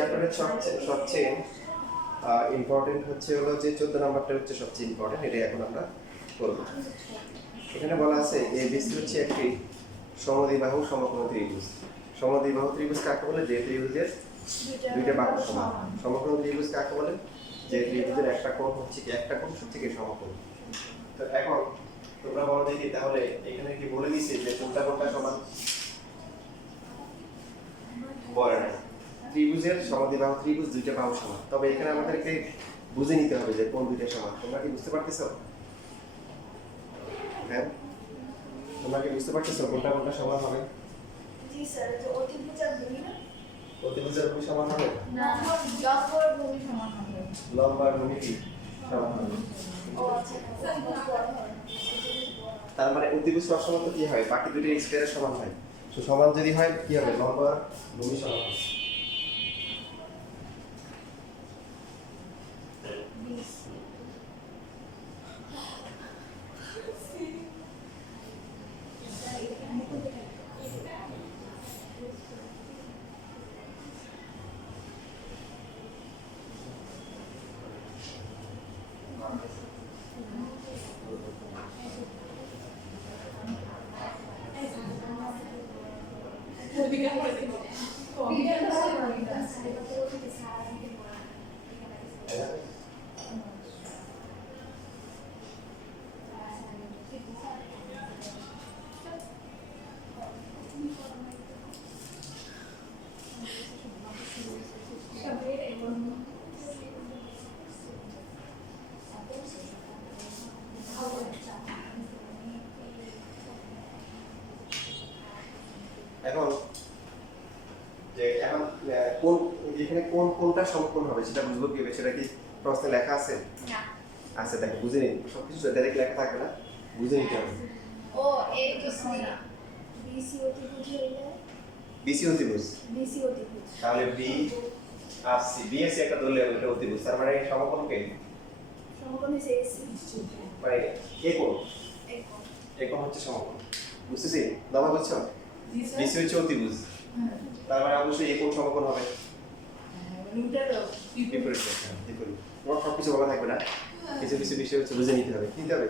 চ্যাপ্টারের সবচেয়ে ইম্পর্টেন্ট হচ্ছে হলো যে 14 নাম্বারটা হচ্ছে সবচেয়ে ইম্পর্টেন্ট, এটা এখন আমরা করব। এখানে বলা আছে এবিসি হচ্ছে একটি সমদ্বিবাহু সমকোণ ত্রিভুজ। সমদ্বিবাহু ত্রিভুজ কাকে বলে? যে ত্রিভুজের দুইটা বাহু সমান। সমকোণ ত্রিভুজ কাকে বলে? যে ত্রিভুজের একটা কোণ হচ্ছে কি সমকোণ। তো এখন তোমরা বলো দেখি তাহলে এখানে কি বলে দিয়েছে যে কোনটা সমান? বলে না। ত্রিভুজের সমদ্বিবাহু ত্রিভুজ দুইটা বাহু সমান, তবে এখানে আমাদেরকে বুঝে নিতে হবে যে কোন দুইটা সমান। তোমরা কি বুঝতে পারতেছো? হ্যাঁ, তোমরা কি বুঝতে পারতেছো কোনটা সমান হবে? জি স্যার, তো অতিভুজ আর ভূমি না? অতিভুজ আর ভূমি সমান হবে না, লম্ব আর ভূমি সমান হবে। লম্ব আর ভূমি কি সমান হবে? ও আচ্ছা, অতিভুজ বড় হয়। তার মানে অতিভুজ সবসময় তো কি হয়? বাকি দুটো x স্কয়ারের সমান হয়। তো সমান যদি হয় কি হবে? লম্ব আর ভূমি সমান হবে। এখন কোন যেখানে কোনটা সমকোণ হবে সেটা বুঝবো কিভাবে? সেটা কি প্রশ্নে লেখা আছে? না। আচ্ছা দেখো, বুঝে নিন, সবকিছু ডাইরেক্ট লেখা থাকবে না, বুঝে নিতে হবে। ও এই তো না, বিসি অতিভুজ হইলে বিসি অতিভুজ, তাহলে বি আর সি, বি আর সি একটা ধরলে এটা অতিভুজ, তার মানে সমকোণ কে? সমকোণ হইছে এসি, মানে এ কোণ, একোণ। এ কোণ হচ্ছে সমকোণ। বুঝতেছি? দাবা বুঝছো? বিসি হচ্ছে অতিভুজ, তার মানে অবশ্যই এ কোণ সমকোণ হবে। বিপরীত, বিপরীত। তোমার সবকিছু বলা থাকবে না, কিছু কিছু বিষয় হচ্ছে বুঝে নিতে হবে। নিতে হবে,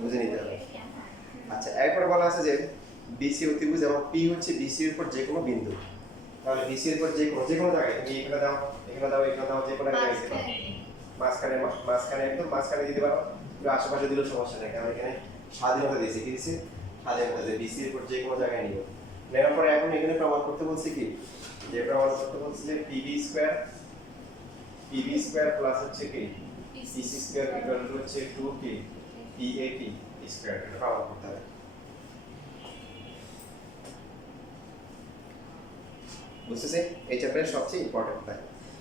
বুঝে নিতে হবে। আচ্ছা, এরপরে বলা আছে যে বিসি অতিভুজ এবং পি হচ্ছে বিসি এর উপর যে কোনো বিন্দু। তাহলে বিসি এর উপর যে কোনো জায়গায় তুমি এখানে দাও, এখানে দাও, এখানে দাও, যে কোনো জায়গায় দিতে পারো। মাঝখানে একদম মাঝখানে দিতে পারো, কিন্তু আশেপাশে দিলেও সমস্যা নেই, কারণ এখানে স্বাধীনতা দিয়েছে। কি দিয়েছে? স্বাধীনতা, যে বিসি এর উপর যে কোনো জায়গায় নিও। নেওয়ার পরে এখন এখানে প্রমাণ করতে বলছি কি, যে প্রমাণ করতে বলছি যে পিবি স্কয়ার প্লাস হচ্ছে কি পিসি স্কয়ার ইকুয়াল টু হচ্ছে 2 কি পিএটি স্কয়ার, এটা প্রমাণ করতে হবে। বুঝতেছে? এই চ্যাপ্টারের সবচেয়ে ইম্পর্টেন্ট তাই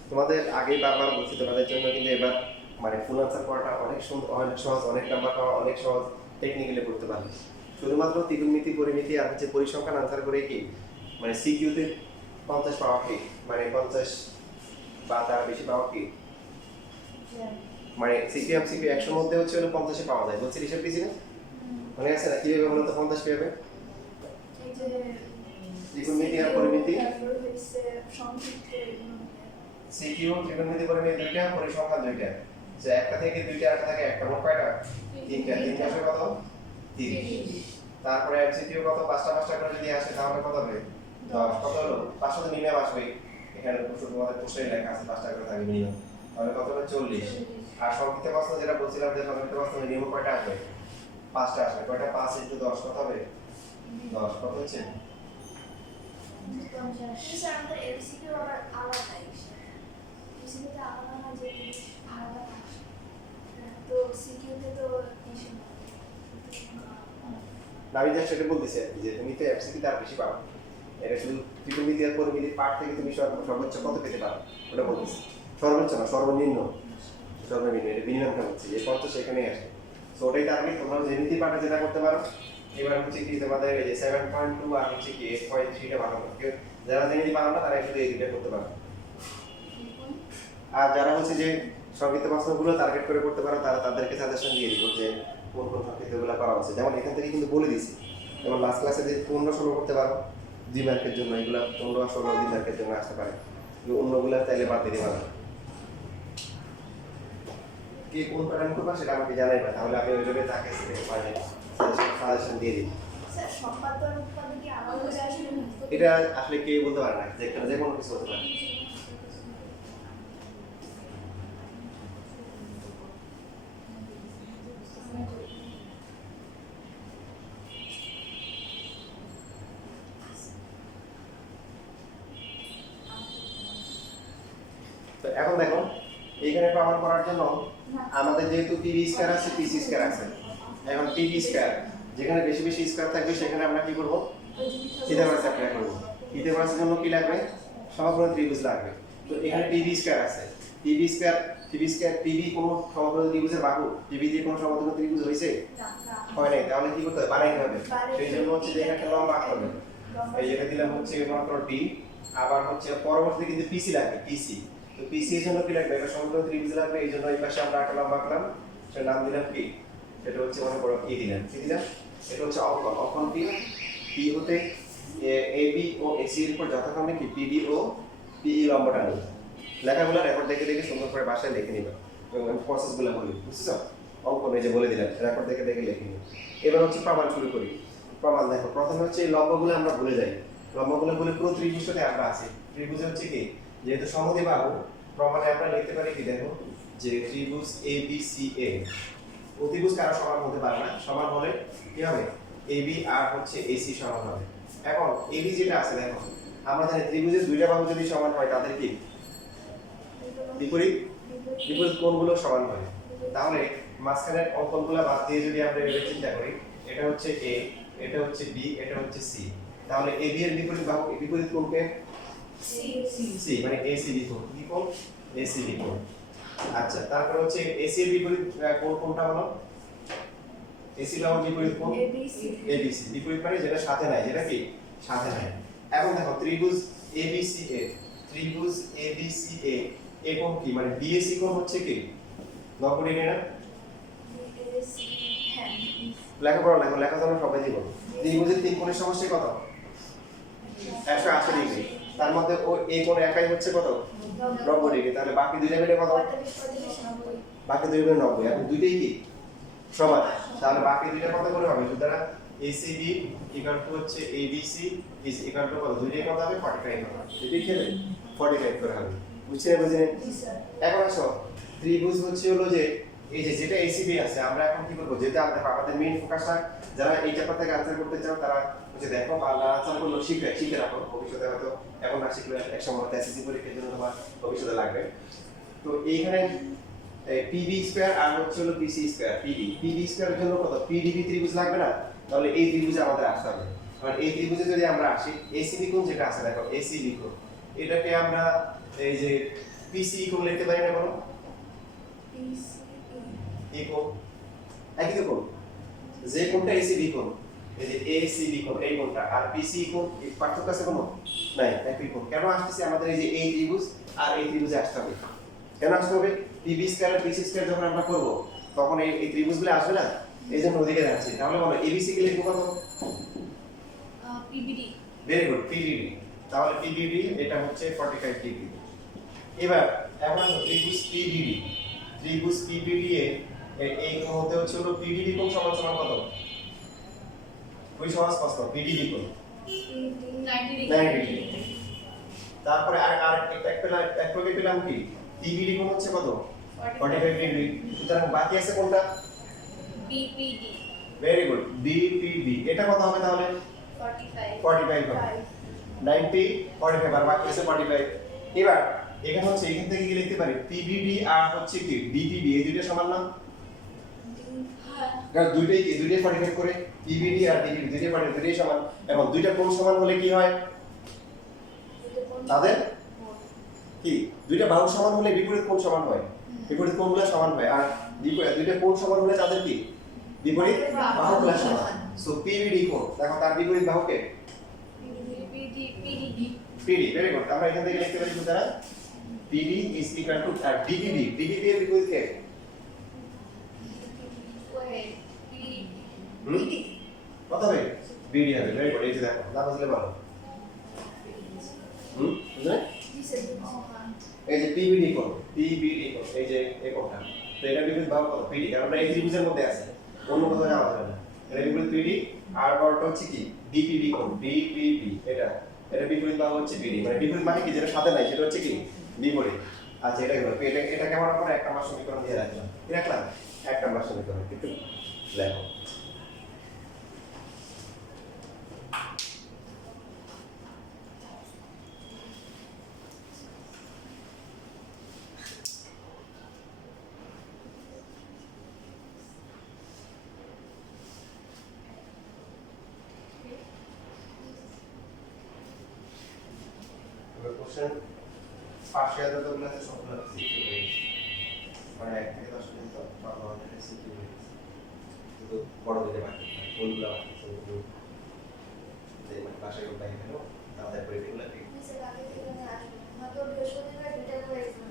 তোমাদের আগেই বারবার বলছি, তোমাদের জন্য কিন্তু এবার মানে ফুল আনসার করাটা অনেক সুন্দর, অনেক সহজ, অনেক নাম্বার পাওয়া অনেক সহজ, টেকনিক্যালি করতে পারবে। শুধুমাত্র ত্রিকোণমিতি, পরিমিতি আর হচ্ছে পরিসংখ্যান আনসার করে কি মানে সিকিউতে 50 পাওয়া কি, মানে 50 বা তার বেশি পাওয়া কি, মানে সিকিউ এমসিকিউ 100 মধ্যে হচ্ছে হলো 50 পাওয়া যায়। বলছি হিসাব দিছি না, মনে আছে না? কিভাবে বলো তো 50 কিভাবে? এই যে ত্রিকোণমিতি আর পরিমিতি, তারপর হইছে সংক্ষিপ্ত সিকিউ ত্রিকোণমিতি পরিমিতি দুইটা, পরিসংখ্যান দুইটা, যে একটা থেকে দুইটা, একটা থেকে একটা, মোট কয়টা? তিনটা। তিনটা আসলে কত? 30। তারপরে এমসিকিউ কত? পাঁচটা পাঁচটা করে যদি আসে তাহলে কত হবে? 10। কত হলো? 500 তো মিনিমাম আসবে, এখানে তোমাদের প্রশ্নে লেখা আছে 5টা করে থাকবে মিনিমাম, তাহলে কত হলো? 40। আর সংক্ষিপ্ত প্রশ্ন যেটা বলছিলাম যে সংক্ষিপ্ত প্রশ্ন মিনিমাম কয়টা আসবে? 5টা আসবে। কয়টা? 5 × 10 কত হবে? 10। কত হচ্ছে? স্যার আমাদের এমসিকিউ আবার আলাদা, এমসিকিউতে আলাদা না, যে আলাদা না, তো সিকিউতে তো এসে আমি জাস্ট সেটা বলতেছি আর কি, যে তুমি তো এমসিকিউ তার বেশি পাও, এটা শুধু ত্রিকোণমিতি আর পরিমিতির পার্ট থেকে তুমি সর্বোচ্চ কত পেতে পারো ওটা বলতেছি। সর্বোচ্চ না, সর্বনিম্ন, এটা মিনিমামটা হচ্ছে যে 50 সেখানে আসে। তো ওটাই টার্গেট। তোমরা জ্যামিতি পার্টে যেটা করতে পারো, এবার হচ্ছে কি তোমাদের এই যে 7.2 আর হচ্ছে কি 8.3 টা বানানো, যারা জ্যামিতি পারো না তারা শুধু এই দুটো করতে পারো। আর যারা হচ্ছে যে সংক্ষিপ্ত প্রশ্নগুলো টার্গেট করে করতে পারো, তারা তাদেরকে সাজেশন দিয়ে দিব যে কোন কোন সংক্ষিপ্তগুলো করা হচ্ছে। যেমন এখান থেকে কিন্তু বলে দিছি, যেমন লাস্ট ক্লাসে যে 15-16 করতে পারো 2 মার্কের জন্য, এগুলো 15 আর 16 2 মার্কের জন্য আসতে পারে। অন্যগুলা তাইলে বাদ দিতে পারো। কে কোন প্যাটার্ন করবা সেটা আমাকে জানাইবা, তাহলে আমি ওইভাবে তাকে মানে সাজেশন দিয়ে দিই। স্যার সম্পাদন উৎপাদন কি আলাদা হয়ে আসলে এটা আসলে কেউ বলতে পারে না, যে কোনো কিছু হতে পারে। তো এখন দেখো এইখানে প্রমাণ করার জন্য আমাদের যেহেতু পিবি স্কয়ার আছে পিসি স্কয়ার আছে, এখন পিবি স্কয়ার যেখানে বেশি বেশি স্কয়ার থাকবে সেখানে আমরা কি করব, পিথাগোরাস অ্যাপ্লাই করব। পিথাগোরাসের জন্য কি লাগবে, সমকোণ ত্রিভুজ লাগবে। তো এখানে পিবি স্কয়ার আছে, পিবি স্কয়ার পিবি কোন সমকোণ ত্রিভুজের বাহু, পিবি দিয়ে কোন সমকোণ ত্রিভুজ হইছে হয় নাই, তাহলে কি করতে হবে, বানাইতে হবে। সেই জন্য হচ্ছে যে এখানে লম্ব আঁকতে হবে। এই জায়গা দিলাম হচ্ছে মাত্র ডি, আবার হচ্ছে পরবর্তীতে কিন্তু পিসি লাগবে, পিসি। তো পিসি এর জন্য কি লাগবে, এটা সমকোণ ত্রিভুজ লাগবে, এই জন্য এই পাশে আমরা একটা লম্ব আঁকলাম, সেটার নাম দিলাম কি, সেটা হচ্ছে মনে করো কি দিলাম, কি দিলাম, এটা হচ্ছে অঙ্কন। অঙ্কন কি, পি হতে এবি ও এসি এর উপর যথাক্রমে কি পিডি ও পিই লম্বটা নেই। লেখাগুলো রেকর্ড দেখে দেখে সুন্দর করে বাসায় লিখে নিবা এবং আমি প্রসেসগুলো বলি, বুঝছো? অঙ্কন এই যে বলে দিলাম, রেকর্ড দেখে দেখে লিখে নিবা। এবার হচ্ছে প্রমাণ শুরু করি। প্রমাণ দেখো, প্রথমে হচ্ছে এই লম্বগুলো আমরা ভুলে যাই। লম্বগুলো বলে পুরো ত্রিভুজটাতে আমরা আছি। ত্রিভুজে হচ্ছে কি, যেহেতু সমদ্বিবাহু, প্রমাণে আমরা লিখতে পারি কি, দেখো যে ত্রিভুজ এ বি সি এ, অতিভুজ কারো সমান হতে পারে না, সমান হলে কি হবে, এবি আর হচ্ছে এসি সমান হবে। এখন এবি যেটা আছে দেখো, আমরা জানি ত্রিভুজের দুইটা বাহু যদি সমান হয় তাদের কি বিপরীত বিপরীত কোণগুলো সমান হয়। তাহলে মাঝখানের অঙ্কনগুলো বাদ দিয়ে যদি আমরা এভাবে চিন্তা করি, এটা হচ্ছে এ, এটা হচ্ছে বি, এটা হচ্ছে সি, তাহলে এবি এর বিপরীত বাহু বিপরীত কোণকে সি, মানে এসিবি কোণ। কি কোণ, এসিবি কোণ। আচ্ছা, তারপর হচ্ছে এসি এর বিপরীত কোণ কোনটা হলো, এসি বাহুর বিপরীত কোণ এবিসি। বিপরীত মানে যেটা সাথে নাই, যেটা কি সাথে নাই। এখন দেখো ত্রিভুজ এবিসিএ, ত্রিভুজ এবিসিএ এ কোণ কি, মানে বিএসি কোণ হচ্ছে কি 90 ডিগ্রি না? লেখাপড়া লেখো, লেখা তোমরা সবাই দিব। ত্রিভুজের তিন কোণের সমষ্টি কত, 180 ডিগ্রি। তার মধ্যে ও এই কোণ একাই হচ্ছে কত, 90 ডিগ্রি। তাহলে বাকি দুইটা মিলে কত, বাকি দুই মিলে 90। এখন দুইটাই কি সমান, তাহলে বাকি দুইটা কত করে হবে, সুতরাং এসিবি ইকুয়াল টু হচ্ছে এবিসি ইজ ইকুয়াল টু কত, দুইটাই কত হবে 45 হবে। এটাই খেলে 45 করে হবে। বুঝছেন, বুঝলেন? এখন আসো, ত্রিভুজ হচ্ছে হলো যে এই যে যেটা এসিবি আছে, আমরা এখন কি করব, যেটা আমাদের মেইন ফোকাসটা, যারা এই চ্যাপ্টার থেকে আনসার করতে চাও তারা হচ্ছে দেখো, বা আনসার করলো শিখে রাখো, ভবিষ্যতে হয়তো এখন না শিখলে এক সময় হয়তো এসএসসি পরীক্ষার জন্য তোমার ভবিষ্যতে লাগবে। তো এইখানে পিবি স্কয়ার আর হচ্ছে হলো পিসি স্কয়ার। পিবি স্কয়ারের জন্য কত, পিডিবি ত্রিভুজ লাগবে না? তাহলে এই ত্রিভুজে আমাদের আসতে হবে। আর এই ত্রিভুজে যদি আমরা আসি, এসিবি কোণ যেটা আছে দেখো, এসিবি কোণ, এটাকে আমরা এই যে পিসি কোণ লিখতে পারি না, বলো এই কোণ একই তো কোণ, যে কোণটা এসিবি কোণ, এই যে এসিবি কোণ এই কোণটা, আর পিসি কোণ এই পার্থক্য আছে কোনো নাই, একই কোণ। কেন আসতেছে আমাদের এই যে এই ত্রিভুজ আর এই ত্রিভুজে আসতে হবে, কেন আসতে হবে, পিবি স্কয়ার আর পিসি স্কয়ার যখন আমরা করব তখন এই ত্রিভুজগুলো আসবে না, এই জন্য ওদিকে যাচ্ছে। তাহলে বলো এবিসি কে লিখব কত, পিবিডি। Very good, PDD. তাহলে পিডিডি এটা হচ্ছে 45 ডিগ্রি। এবার এখন ত্রিভুজ পিডিডি, ত্রিভুজ পিডিডি এর এই কোণ হতে হচ্ছে হলো পিডিডি কোণ সমান সমান কত, ওই সহজ প্রশ্ন, পিডিডি কোণ 90 ডিগ্রি। তারপরে আর একটা পেলাম কি, পিবিডি কোণ হচ্ছে কত, 45 ডিগ্রি। সুতরাং বাকি আছে কোনটা, বিপিডি। Very good, BPD. এটা কত হবে তাহলে, 45 হবে। 90 45 আর বাকি আছে 45। এবার এখানে হচ্ছে এখান থেকে কি লিখতে পারি, পিবিডি আর হচ্ছে কি ডিপিবি, এই দুইটা সমান না? কারণ দুইটাই কি, দুইটাই 45 করে, পিবিডি আর ডিপিবি দুইটাই 45, দুইটাই সমান। এখন দুইটা কোণ সমান হলে কি হয়, তাদের কি দুইটা বাহু সমান হলে বিপরীত কোণ সমান হয়, বিপরীত কোণগুলো সমান হয়। আর দুইটা কোণ সমান হলে তাদের কি বিপরীত বাহুগুলো সমান। সো পিবিডি কোণ দেখো, তার বিপরীত বাহুকে পিডি। ভেরি গুড, আমরা এখান থেকে লিখতে পারি সুতরাং PD is equal to R DBB, DBB এর বিপরীত কে, কত হবে, বিডি হবে। ভেরি গুড, এই যে দেখো না বুঝলে ভালো, বুঝলে এই যে পিবিডি কোণ এই যে এই কোণটা, তো এটা বিপরীত বাহু কত পিডি, কারণ এটা এই ত্রিভুজের মধ্যে আছে, অন্য কোথাও যাওয়া যাবে না। এটা বিপরীত পিডি, আর বড়টা হচ্ছে কি ডিপিবি কোণ, ডিপিবি, এটা বিপরীত বাহু হচ্ছে পিডি, মানে বিপরীত মানে কি, যেটা সাথে নাই সেটা হচ্ছে কি বিপরীত। আচ্ছা এটা গেল, এটা কেমন করে এক নম্বর সমীকরণ দিয়ে রাখলাম, কি রাখলাম এক নম্বর সমীকরণ, কিন্তু লেখো কোশ্চেন পাশে যতগুলো আছে সবগুলো সিকিউ হয়ে গেছে, মানে 1 থেকে 10 পর্যন্ত সব ধরনের সিকিউ হয়ে গেছে, কিন্তু বড় দিতে পারি কোনগুলো বাকি আছে যে মানে পাশে কোনটা গেল তাদের পরীক্ষাগুলো ঠিক নিচে আগে থেকে নিয়ে আসবো না তো বৃহস্পতিবার দুইটা করে এক্সাম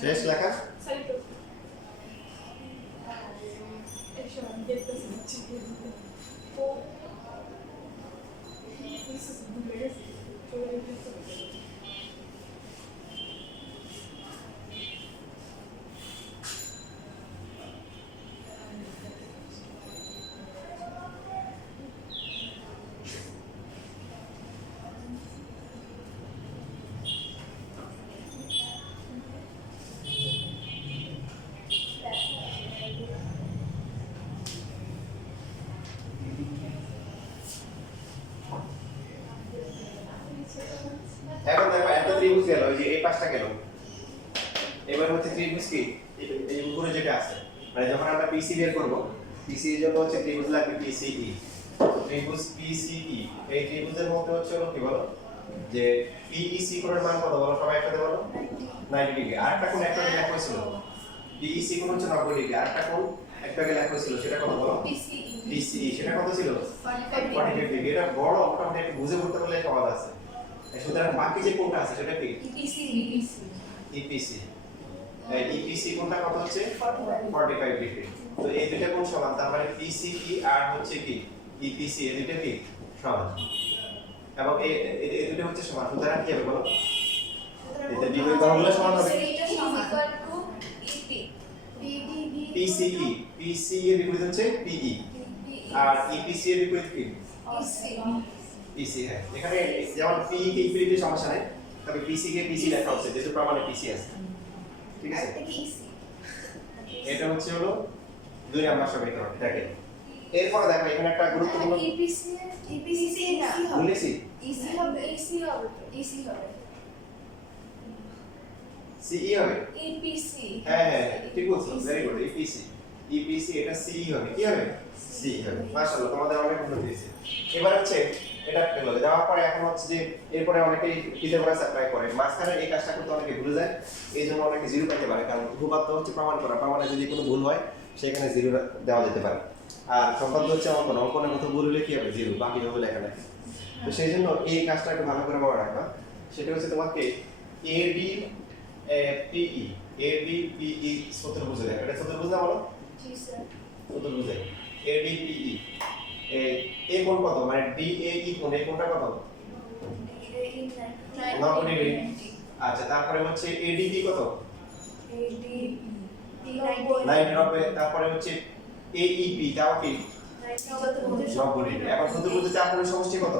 শেষ লেখা সাইটো এসো আমি দেখতেছি চিকেন ও this is the best চলে গেছে এখন দেখো একটা ত্রিভুজ গেল, ওই যে এই পাশটা গেল, এবার হচ্ছে ত্রিভুজ কি এই উপরে যেটা আছে, মানে যখন আমরা পিসি বের করব, পিসি এর জন্য হচ্ছে ত্রিভুজ লাগবে পিসিই, ত্রিভুজ পিসিই, এই ত্রিভুজের মধ্যে হচ্ছে হলো কি বলো যে পিইসি কোণের মান কত বলো সবাই একসাথে বলো 90 ডিগ্রি, আরেকটা কোণ একটা লেখা হয়েছিল পিইসি কোণ হচ্ছে 90 ডিগ্রি, আরেকটা কোণ একটা লেখা হয়েছিল সেটা কত বলো পিসিই, সেটা কত ছিল 45 ডিগ্রি, এটা বড় মোটামুটি একটু বুঝে করতে পারলে সহজ আছে। সুতরাং বাকি যে কোণটা আছে সেটা কি ইপিসি, ইপিসি কোণটা কত হচ্ছে 45 ডিগ্রি, তো এই দুটো কোণ সমান, তার মানে পিসিই আর হচ্ছে কি ইপিসি, এই দুটো কি সমান, এবং এই দুটো হচ্ছে সমান, সুতরাং কি হবে বলো এটা বিপরীত বাহুগুলো সমান হবে, পিসিই, পিসি এর বিপরীত হচ্ছে পিই, আর ইপিসি এর বিপরীত কি পিসি হ্যাঁ এখানে যেমন পি কে ইকুইলিটি সমস্যা নেই তবে পিসি কে পিসি লেখা হচ্ছে যেহেতু প্রমাণে পিসি আছে ঠিক আছে আরেকটা কি ইসি এটা হচ্ছে হলো 2 নাম্বার সমীকরণ এটাকে এরপরে দেখো এখানে একটা গুরুত্বপূর্ণ ইপিসি ইপিসি না বলেছি ইসি হবে ইসি হবে তো ইসি হবে সিই হবে ইপিসি হ্যাঁ হ্যাঁ ঠিক বলছো ভেরি গুড ইপিসি ইপিসি এটা সিই হবে কি হবে সি হবে মাশাআল্লাহ তোমাদের অনেক উন্নতি হয়েছে এবার হচ্ছে এটা পেলো দেওয়ার পরে এখন হচ্ছে যে এরপরে অনেকেই পিথাগোরাস অ্যাপ্লাই করে মাঝখানে এই কাজটা করতে অনেকে ভুলে যায় এই জন্য অনেকে জিরো পাইতে পারে কারণ উপপাদ্য হচ্ছে প্রমাণ করা প্রমাণে যদি কোনো ভুল হয় সেখানে জিরো দেওয়া যেতে পারে আর সম্পাদ্য হচ্ছে অঙ্কন অঙ্কনের মতো ভুল হলে কি হবে জিরো বাকি হবে লেখা নাই তো সেই জন্য এই কাজটা একটু ভালো করে মনে রাখবা সেটা হচ্ছে তোমাকে এডি পিই এডি পিই চতুর্ভুজে লেখা এটা চতুর্ভুজ না বলো জি স্যার চতুর্ভুজে এডি পিই এ কোণ কত মানে ডি এ ই কোণ এই কোণটা কত 90 ডিগ্রি আচ্ছা তারপরে হচ্ছে এডিপি কত এডি 90 তারপরে হচ্ছে এইপি তাও কি 90 ডিগ্রি এখন চতুর্ভুজে চার কোণের সমষ্টি কত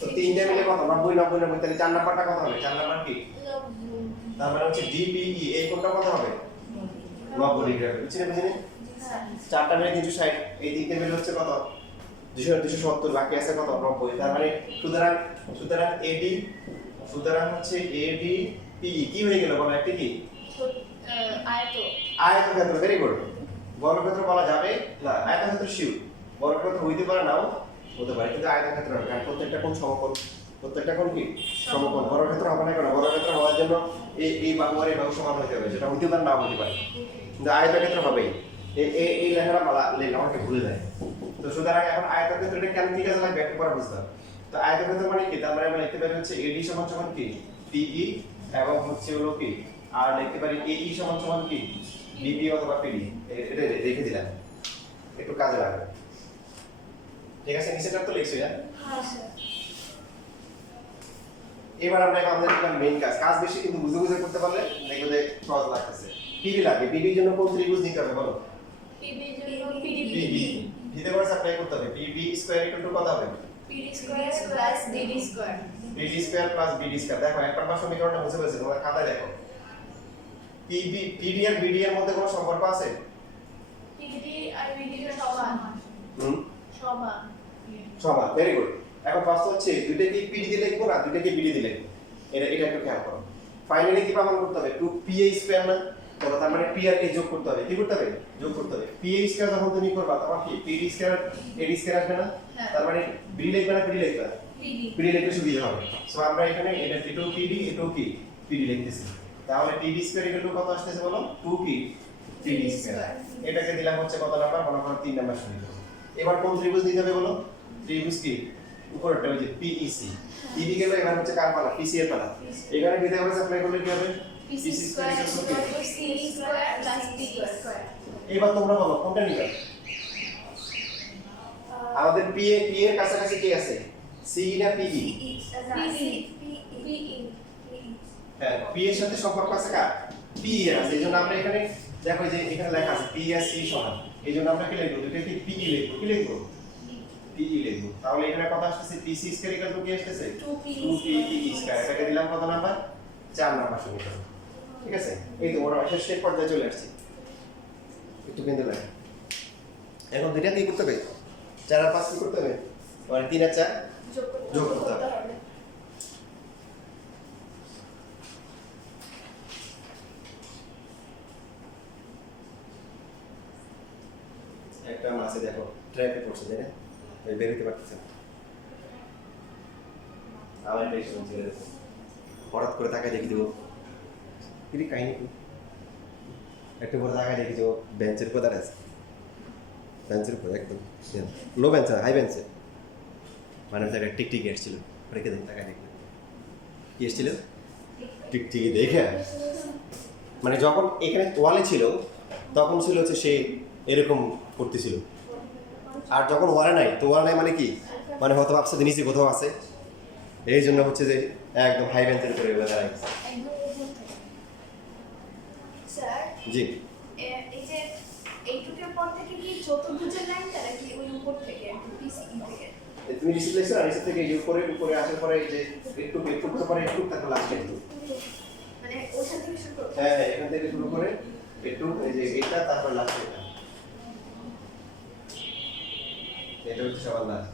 তো তিনটা মিলে কত 90 90 90 তাহলে চার নাম্বারটা কত হবে চার নাম্বার কি তারপরে হচ্ছে ডিপিই এই কোণটা কত হবে 90 ডিগ্রি হবে বুঝছেন বুঝছেন চারটা মিলে 360 এই তিনটে মিলে হচ্ছে কত 270 বাকি আছে কত 90 তার মানে সুতরাং সুতরাং এডি সুতরাং হচ্ছে এডি পি কি হয়ে গেল বলো একটা কি আয়তক্ষেত্র ভেরি গুড বর্গক্ষেত্র বলা যাবে না আয়তক্ষেত্র শিওর বর্গক্ষেত্র হইতে পারে নাও হতে পারে কিন্তু আয়তক্ষেত্র হবে কারণ প্রত্যেকটা কোণ সমকোণ প্রত্যেকটা কোণ কি সমকোণ বর্গক্ষেত্র হবে না কেন বর্গক্ষেত্র হওয়ার জন্য এই বাহু আর এই বাহু সমান হতে হবে যেটা হইতে পারে নাও হতে পারে কিন্তু আয়তক্ষেত্র হবেই এই লেখাটা বলা আমাকে ভুলে যায় তো সুতরাং এখন আয়তক্ষেত্রটা কেন কি কাজে লাগবে একটু পরে বুঝতে তো আয়তক্ষেত্র মানে কি তার মানে আমরা লিখতে পারি হচ্ছে এডি সমান সমান কি পিই এবং হচ্ছে হলো কি আর লিখতে পারি এই সমান সমান কি ডিপি অথবা পিডি এটা রেখে দিলাম একটু কাজে লাগবে ঠিক আছে নিচেটা তো লিখছি না হ্যাঁ স্যার এবার আমরা আমাদের একটা মেইন কাজ বেশি কিন্তু বুঝে বুঝে করতে পারলে দেখবে যে সহজ লাগতেছে পিডি লাগে পিডির জন্য কোন ত্রিভুজ নিতে হবে বলো পিবি পিথাগোরাস অ্যাপ্লাই করতে হবে পিবি স্কয়ার ইকুয়াল টু কত হবে PD square plus DD square PD square plus BD square দেখো এক নাম্বার সমীকরণটা বুঝে পেয়েছো তোমরা খাতায় দেখো পিডি আর বিডি এর মধ্যে কোনো সম্পর্ক আছে পিডি আর বিডি এর সমান সমান সমান ভেরি গুড এখন প্রশ্ন হচ্ছে দুইটা কি পিডি দিলে লিখবো না দুইটা কি বিডি দিলে এটা একটু খেয়াল করো ফাইনালি কি প্রমাণ করতে হবে 2pa স্কয়ার না তাহলে তার মানে p আর a যোগ করতে হবে কি করতে হবে যোগ করতে হবে pa স্কয়ার যখন তুমি করবা তখন কি pd স্কয়ার ad স্কয়ার আসবে না তার মানে b লিখবে না pd লিখবে pd লিখলে সুবিধা হবে সো আমরা এখানে এটা এটাও pd এটাও কি pd লিখতেছি তাহলে pd স্কয়ার ইকুয়াল টু কত আসছে বলো 2 কি pd স্কয়ার এটাকে দিলাম হচ্ছে কত নাম্বার মনে করো 3 নাম্বার সমীকরণ এবার কোন ত্রিভুজ দিতে হবে বলো ত্রিভুজ কি উপরটা ওই যে PEC PB গেল এবার হচ্ছে কার পালা PC এর পালা এখানে পিথাগোরাস অ্যাপ্লাই করলে কি হবে PC square c square plus d square এবার তোমরা বলো কোনটা নিবে আমাদের PA এর কাছাকাছি কি আছে C না PE হ্যাঁ P এর সাথে সম্পর্ক আছে কার PE এর আছে এইজন্য আমরা এখানে দেখো যে এখানে লেখা আছে P আর C সমান এইজন্য আমরা কি লিখব দুটো কি PE লিখব কি লিখব PE লিখব তাহলে এখানে কত আসছে PC স্কয়ার ইকুয়াল টু কি আসছে 2PE স্কয়ার এটাকে দিলাম কত নাম্বার 4 নাম্বার সমীকরণ ঠিক আছে এই তো আমরা শেষ পর্যায়ে চলে আসছি একটু বিন্দু লাগে এখন দুইটা কি করতে হবে 4 আর 5 কি করতে হবে আর 3 আর 4 যোগ করতে হবে একটা মাছে দেখো ট্র্যাপে পড়ছে তাই না বেরোতে পারতেছে না আবার এটা এসে চলে যাচ্ছে হঠাৎ করে তাকায় দেখি দেবো কি কাহিনী কি একটু বড় তাকায় দেখি দেবো বেঞ্চের উপর দাঁড়ায় আছে বেঞ্চের উপর একদম লো বেঞ্চ হাই বেঞ্চে মানে জায়গায় টিকটিকি এসেছিল রেখে দেখি তাকায় দেখি কি এসেছিল টিকটিকি দেখে মানে যখন এখানে ওয়ালে ছিল তখন ছিল হচ্ছে সে এরকম করতেছিল আর যখন ওয়ালে নাই তো ওয়ালে নাই মানে কি মানে হয়তো ভাবছে নিচে কোথাও আছে এই জন্য হচ্ছে যে একদম হাই বেঞ্চের উপরে দাঁড়ায় গেছে স্যার জি এই যে এইটুকের পর থেকে কি চতুর্ভুজের লাইনটা নাকি ওই উপর থেকে পিসি থেকে তুমি রিসিভ লিখছো আর রিসিভ থেকে এই যে উপরে উপরে আসার পরে এই যে একটু করে পরে একটু তারপর লাস্টে একটু মানে ওখান থেকে শুরু করব। হ্যাঁ এখান থেকে শুরু করে একটু এই যে এটা তারপর লাস্টে এটা হচ্ছে সবার লাস্ট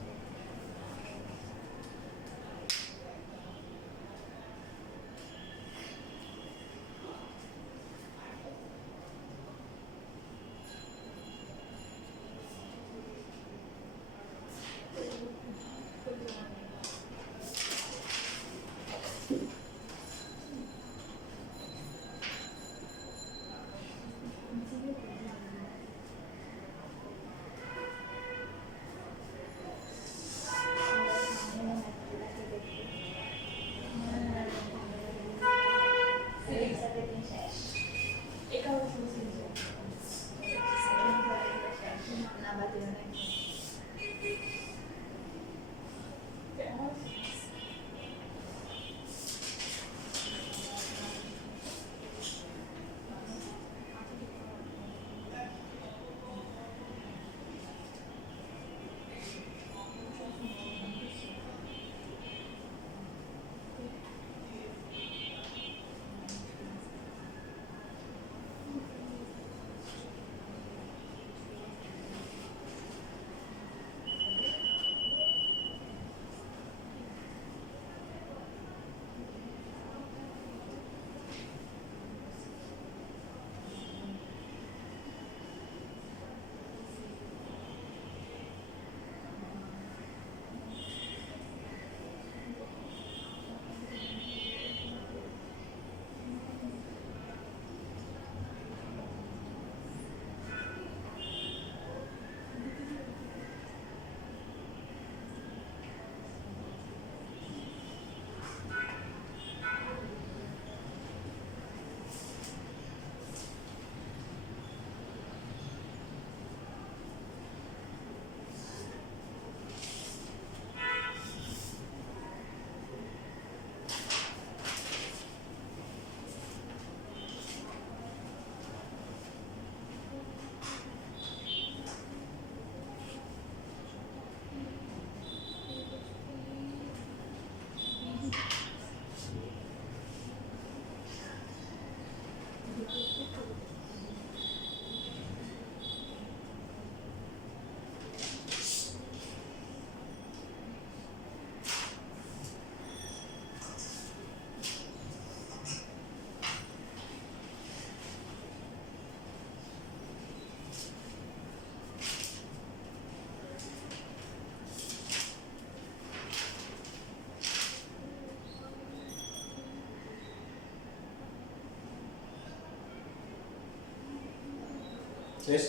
শেষ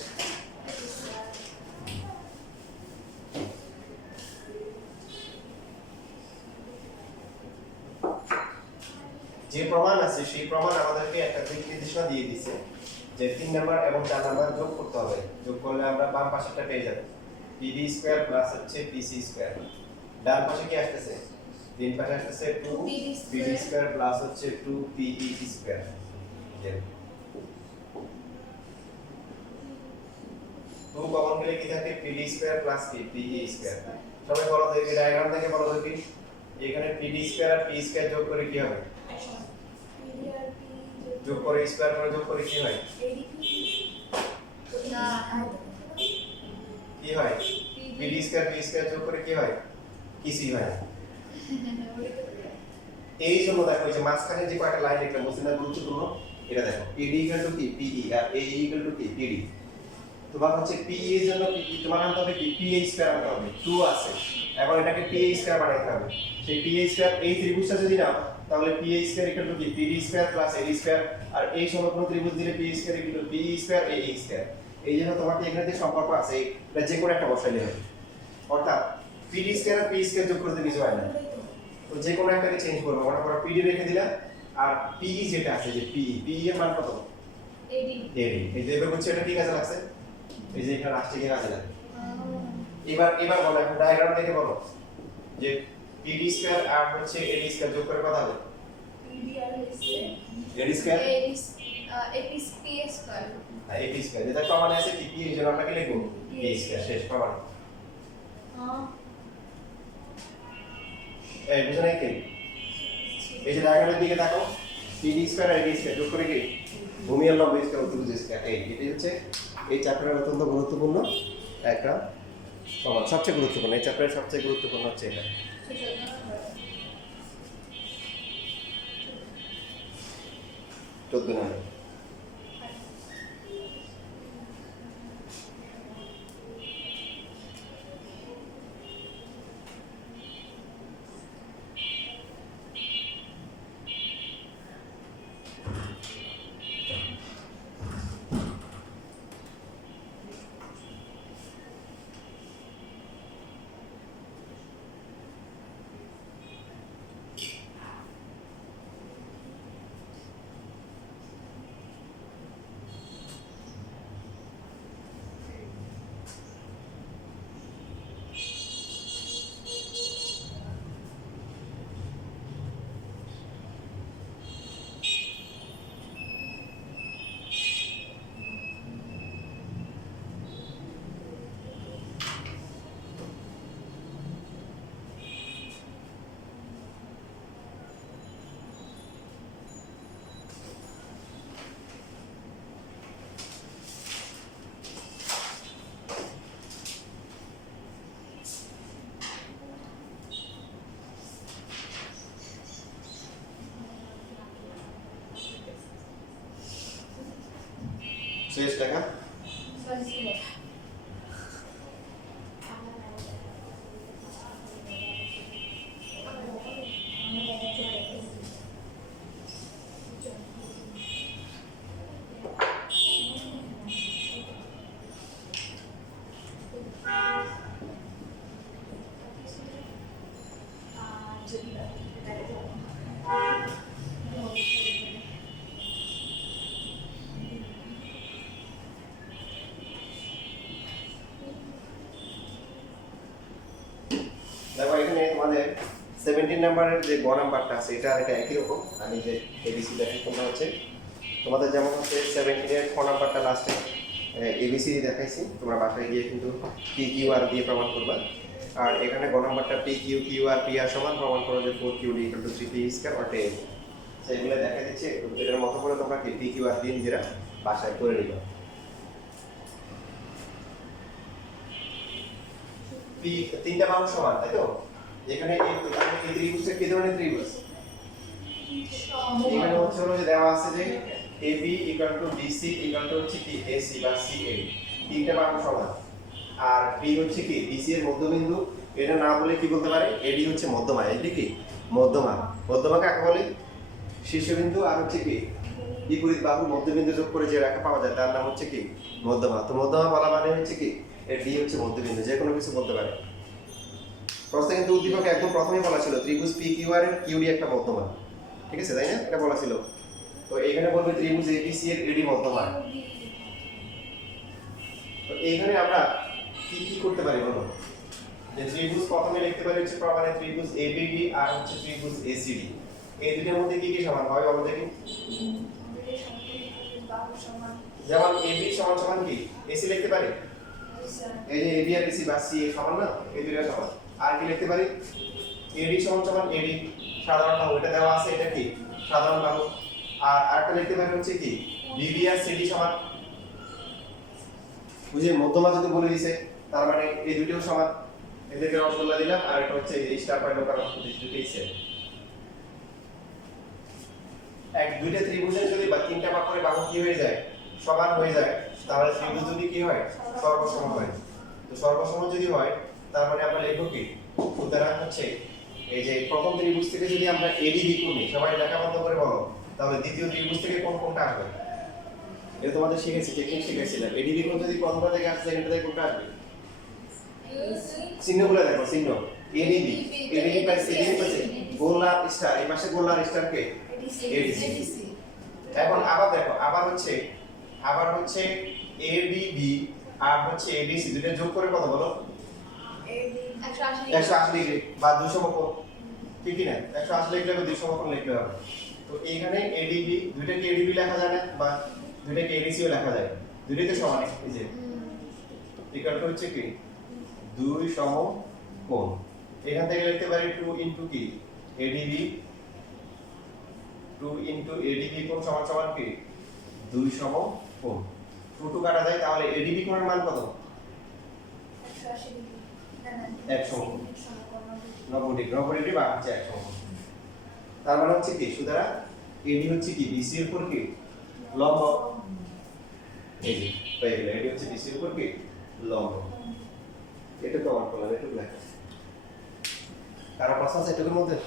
যে প্রমাণ আছে সেই প্রমাণ আমাদেরকে একটা দিক নির্দেশনা দিয়ে দিছে যে 3 নাম্বার এবং 4 নাম্বার যোগ করতে হবে যোগ করলে আমরা বাম পাশেরটা পেয়ে যাব pd স্কয়ার প্লাস হচ্ছে pc স্কয়ার ডান পাশে কি আসছে তিন পাশে আসছে 2 pd স্কয়ার প্লাস হচ্ছে 2 pe স্কয়ার তো কমন গেলে কি থাকে pd স্কয়ার প্লাস কি pe স্কয়ার সবাই বলো তো এই ডায়াগ্রাম থেকে বলো তো কি এখানে pd স্কয়ার আর p স্কয়ার যোগ করে কি হবে যোগ করে স্কয়ার করে যোগ করে কি হয় কি হয় pd স্কয়ার p স্কয়ার যোগ করে কি হয় কিছুই হয় না এই জন্য দেখো এই যে মাঝখানে যে কয়টা লাইন লিখলাম বুঝছেন না গুরুত্বপূর্ণ এটা দেখো pd কি pe আর ae কি pd তোমার হচ্ছে pe এর জন্য তোমার আনতে হবে কি pa স্কয়ার আনতে হবে 2 আছে এখন এটাকে pa স্কয়ার বানাইতে হবে সেই pa স্কয়ার এই ত্রিভুজটা যদি নাও তাহলে pa স্কয়ার কি pd square plus ad square আর এই সমগ্র ত্রিভুজ দিলে pa square pe square ae square এই জন্য তোমাকে এখানে যে সম্পর্ক আছে এটা যে কোনো একটা বসাইলে হবে অর্থাৎ pd স্কয়ার আর p স্কয়ার যোগ করতে কিছু হয় না তো যে কোনো একটাকে চেঞ্জ করব আমরা পরে pd রেখে দিলাম আর pe যেটা আছে যে pe এর মান কত ad এই যে এবার হচ্ছে এটা কি কাজে লাগছে এই যে এখানে আসছে কি কাজে লাগে এবার বলো এখন ডায়াগ্রাম দেখে বলো যে pd স্কয়ার আর হচ্ছে ad স্কয়ার যোগ করে কত হবে pd আর হচ্ছে ad square ad square ad square যেটা প্রমাণে আছে কি p এর জন্য আমরা কি লিখব p স্কয়ার শেষ প্রমাণ এই বুঝো নাই কি এই যে ডায়াগ্রামের দিকে তাকাও PD স্কয়ার আর AD স্কয়ার যোগ করে কি ভূমি আর লম্ব স্কয়ার অতিভুজ স্কয়ার এটাই হচ্ছে এই চ্যাপ্টারের অত্যন্ত গুরুত্বপূর্ণ একটা সমান সবচেয়ে গুরুত্বপূর্ণ এই চ্যাপ্টারের সবচেয়ে গুরুত্বপূর্ণ হচ্ছে এটা 14 নম্বর শেষ লেখা দেখো এখানে তোমাদের 17 নাম্বারের যে গ নাম্বারটা আছে এটা আর এটা একই রকম আমি যে এবিসি দেখাই তোমরা হচ্ছে তোমাদের যেমন হচ্ছে 17 এর খ নাম্বারটা লাস্টে এবিসি দেখাইছি তোমরা বাসায় গিয়ে কিন্তু পি কিউ আর দিয়ে প্রমাণ করবা আর এখানে গ নাম্বারটা P Q Q R P R সমান প্রমাণ করো যে 4 Q D equal to 3 P square or 10 সেগুলো দেখা দিচ্ছে এটার মতো করে তোমরা কি পি কিউ আর দিয়ে নিজেরা বাসায় করে নিবা পি তিনটা মান সমান তাই তো এখানে এই ত্রিভুজটা কি ধরনের ত্রিভুজ এখানে হচ্ছে হলো যে দেওয়া আছে যে AB BC হচ্ছে কি AC বা CA তিনটা মান সমান আর B হচ্ছে কি BC এর মধ্যবিন্দু এটা না বলে কি বলতে পারে AD হচ্ছে মধ্যমা এটি কি মধ্যমা মধ্যমা কাকে বলে শীর্ষবিন্দু আর হচ্ছে কি বিপরীত বাহু মধ্যবিন্দু যোগ করে যে রেখা পাওয়া যায় তার নাম হচ্ছে কি মধ্যমা তো মধ্যমা বলা মানে হচ্ছে কি D হচ্ছে মধ্যবিন্দু যে কোনো কিছু বলতে পারে প্রশ্নে কিন্তু উদ্দীপকে একদম প্রথমেই বলা ছিল ত্রিভুজ PQR এর QD একটা মধ্যমা ঠিক আছে তাই না এটা বলা ছিল তো এইখানে বলবে ত্রিভুজ ABC এর AD মধ্যমা তো এইখানে আমরা কি কি করতে পারি বলো যে ত্রিভুজ প্রথমে লিখতে পারি হচ্ছে প্রমাণে ত্রিভুজ ABD আর হচ্ছে ত্রিভুজ ACD এই দুটোর মধ্যে কি কি সমান হয় বলো দেখি যেমন AB সমান সমান কি AC লিখতে পারি এই যে AB আর AC বা CA সমান না এই দুটো সমান আর কি লিখতে পারি AD সমান সমান AD সাধারণ বাহু এটা দেওয়া আছে এটা কি সাধারণ বাহু আর আরেকটা লিখতে পারি হচ্ছে কি BB আর CD সমান বুঝে মধ্যমা যদি বলে দিছে তার মানে এই দুটোও সমান এদেরকে রসগোল্লা দিলাম আর এটা হচ্ছে এই স্টার পয়েন্ট কারণ দুটোই সেম এক দুইটা ত্রিভুজের যদি বা তিনটা ভাগ করে বাহু কি হয়ে যায় সমান হয়ে যায় তাহলে ত্রিভুজ যদি কি হয় সর্বসম হয় তো সর্বসম যদি হয় তার মানে আমরা লিখব কি সুতরাং হচ্ছে এই যে প্রথম ত্রিভুজ থেকে যদি আমরা AD বিকরণ নিই সবাই লেখা বন্ধ করে বলো তাহলে দ্বিতীয় ত্রিভুজ থেকে কোনটা আসবে এটা তোমাদের শিখেছি টেকনিক শিখেছিলাম AD বিকরণ যদি প্রথমটা থেকে আসে সেকেন্ডটা থেকে কোনটা আসবে চিহ্নগুলো দেখো চিহ্ন ADB প্লাস ADB প্লাস গোলার স্টার এই পাশে গোলার স্টার কে ADC এখন আবার দেখো আবার হচ্ছে ADB আর হচ্ছে ADC দুটো যোগ করে কত বলো 180 ডিগ্রি বা 200 কোণ ঠিক কি না 180 লিখলে হবে 200 কোণ লিখলে হবে তো এইখানে ADB দুইটাকে ADB লেখা যায় না বা দুইটাকে ADC ও লেখা যায় দুইটাই তো সমান এই যে ইকুয়াল টু হচ্ছে কি 2 সম কোণ এখান থেকে লিখতে পারি 2 ইনটু কি এডিবি 2 ইনটু এডিবি কোণ সমান সমান কি 2 সম কোণ 2 টু কাটা যায় তাহলে এডিবি কোণের মান কত 180 ডিগ্রি না না 100 90 ডিগ্রি 90 ডিগ্রি বা হচ্ছে 100 তার মানে হচ্ছে কি সুতরাং এডি হচ্ছে কি বিসি এর উপর কি লম্ব এই যে হয়ে গেল এডি হচ্ছে বিসি এর উপর কি লম্ব এটা তো আমার বললাম একটু লেখা কারো প্রশ্ন আছে এটুকুর মধ্যে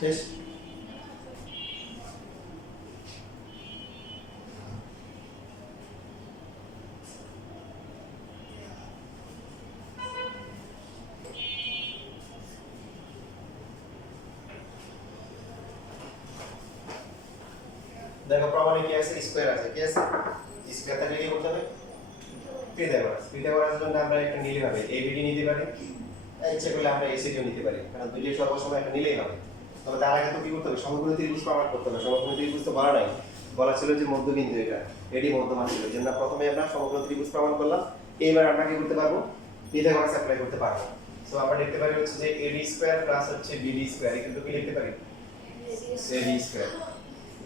শেষ দেখো প্রমাণে কি আছে স্কয়ার আছে কি আছে স্কয়ার থাকলে কি করতে হবে পিথাগোরাসের জন্য আমরা একটা নিলে হবে এবিডি নিতে পারি ইচ্ছা করলে আমরা এসিডিও নিতে পারি কারণ দুইটাই সর্বসময় একটা নিলেই হবে তবে তার আগে তো কি করতে হবে সমকোণী ত্রিভুজ প্রমাণ করতে হবে সমকোণী ত্রিভুজ তো বলা নাই বলা ছিল যে মধ্যবিন্দু এটা এটি মধ্যমান ছিল যেন প্রথমে আমরা সমকোণী ত্রিভুজ প্রমাণ করলাম এইবার আমরা কি করতে পারবো পিথাগোরাস অ্যাপ্লাই করতে পারবো সো আমরা লিখতে পারি হচ্ছে যে এডি স্কয়ার প্লাস হচ্ছে বিডি স্কয়ার ইকুয়াল টু কি লিখতে পারি এডি স্কয়ার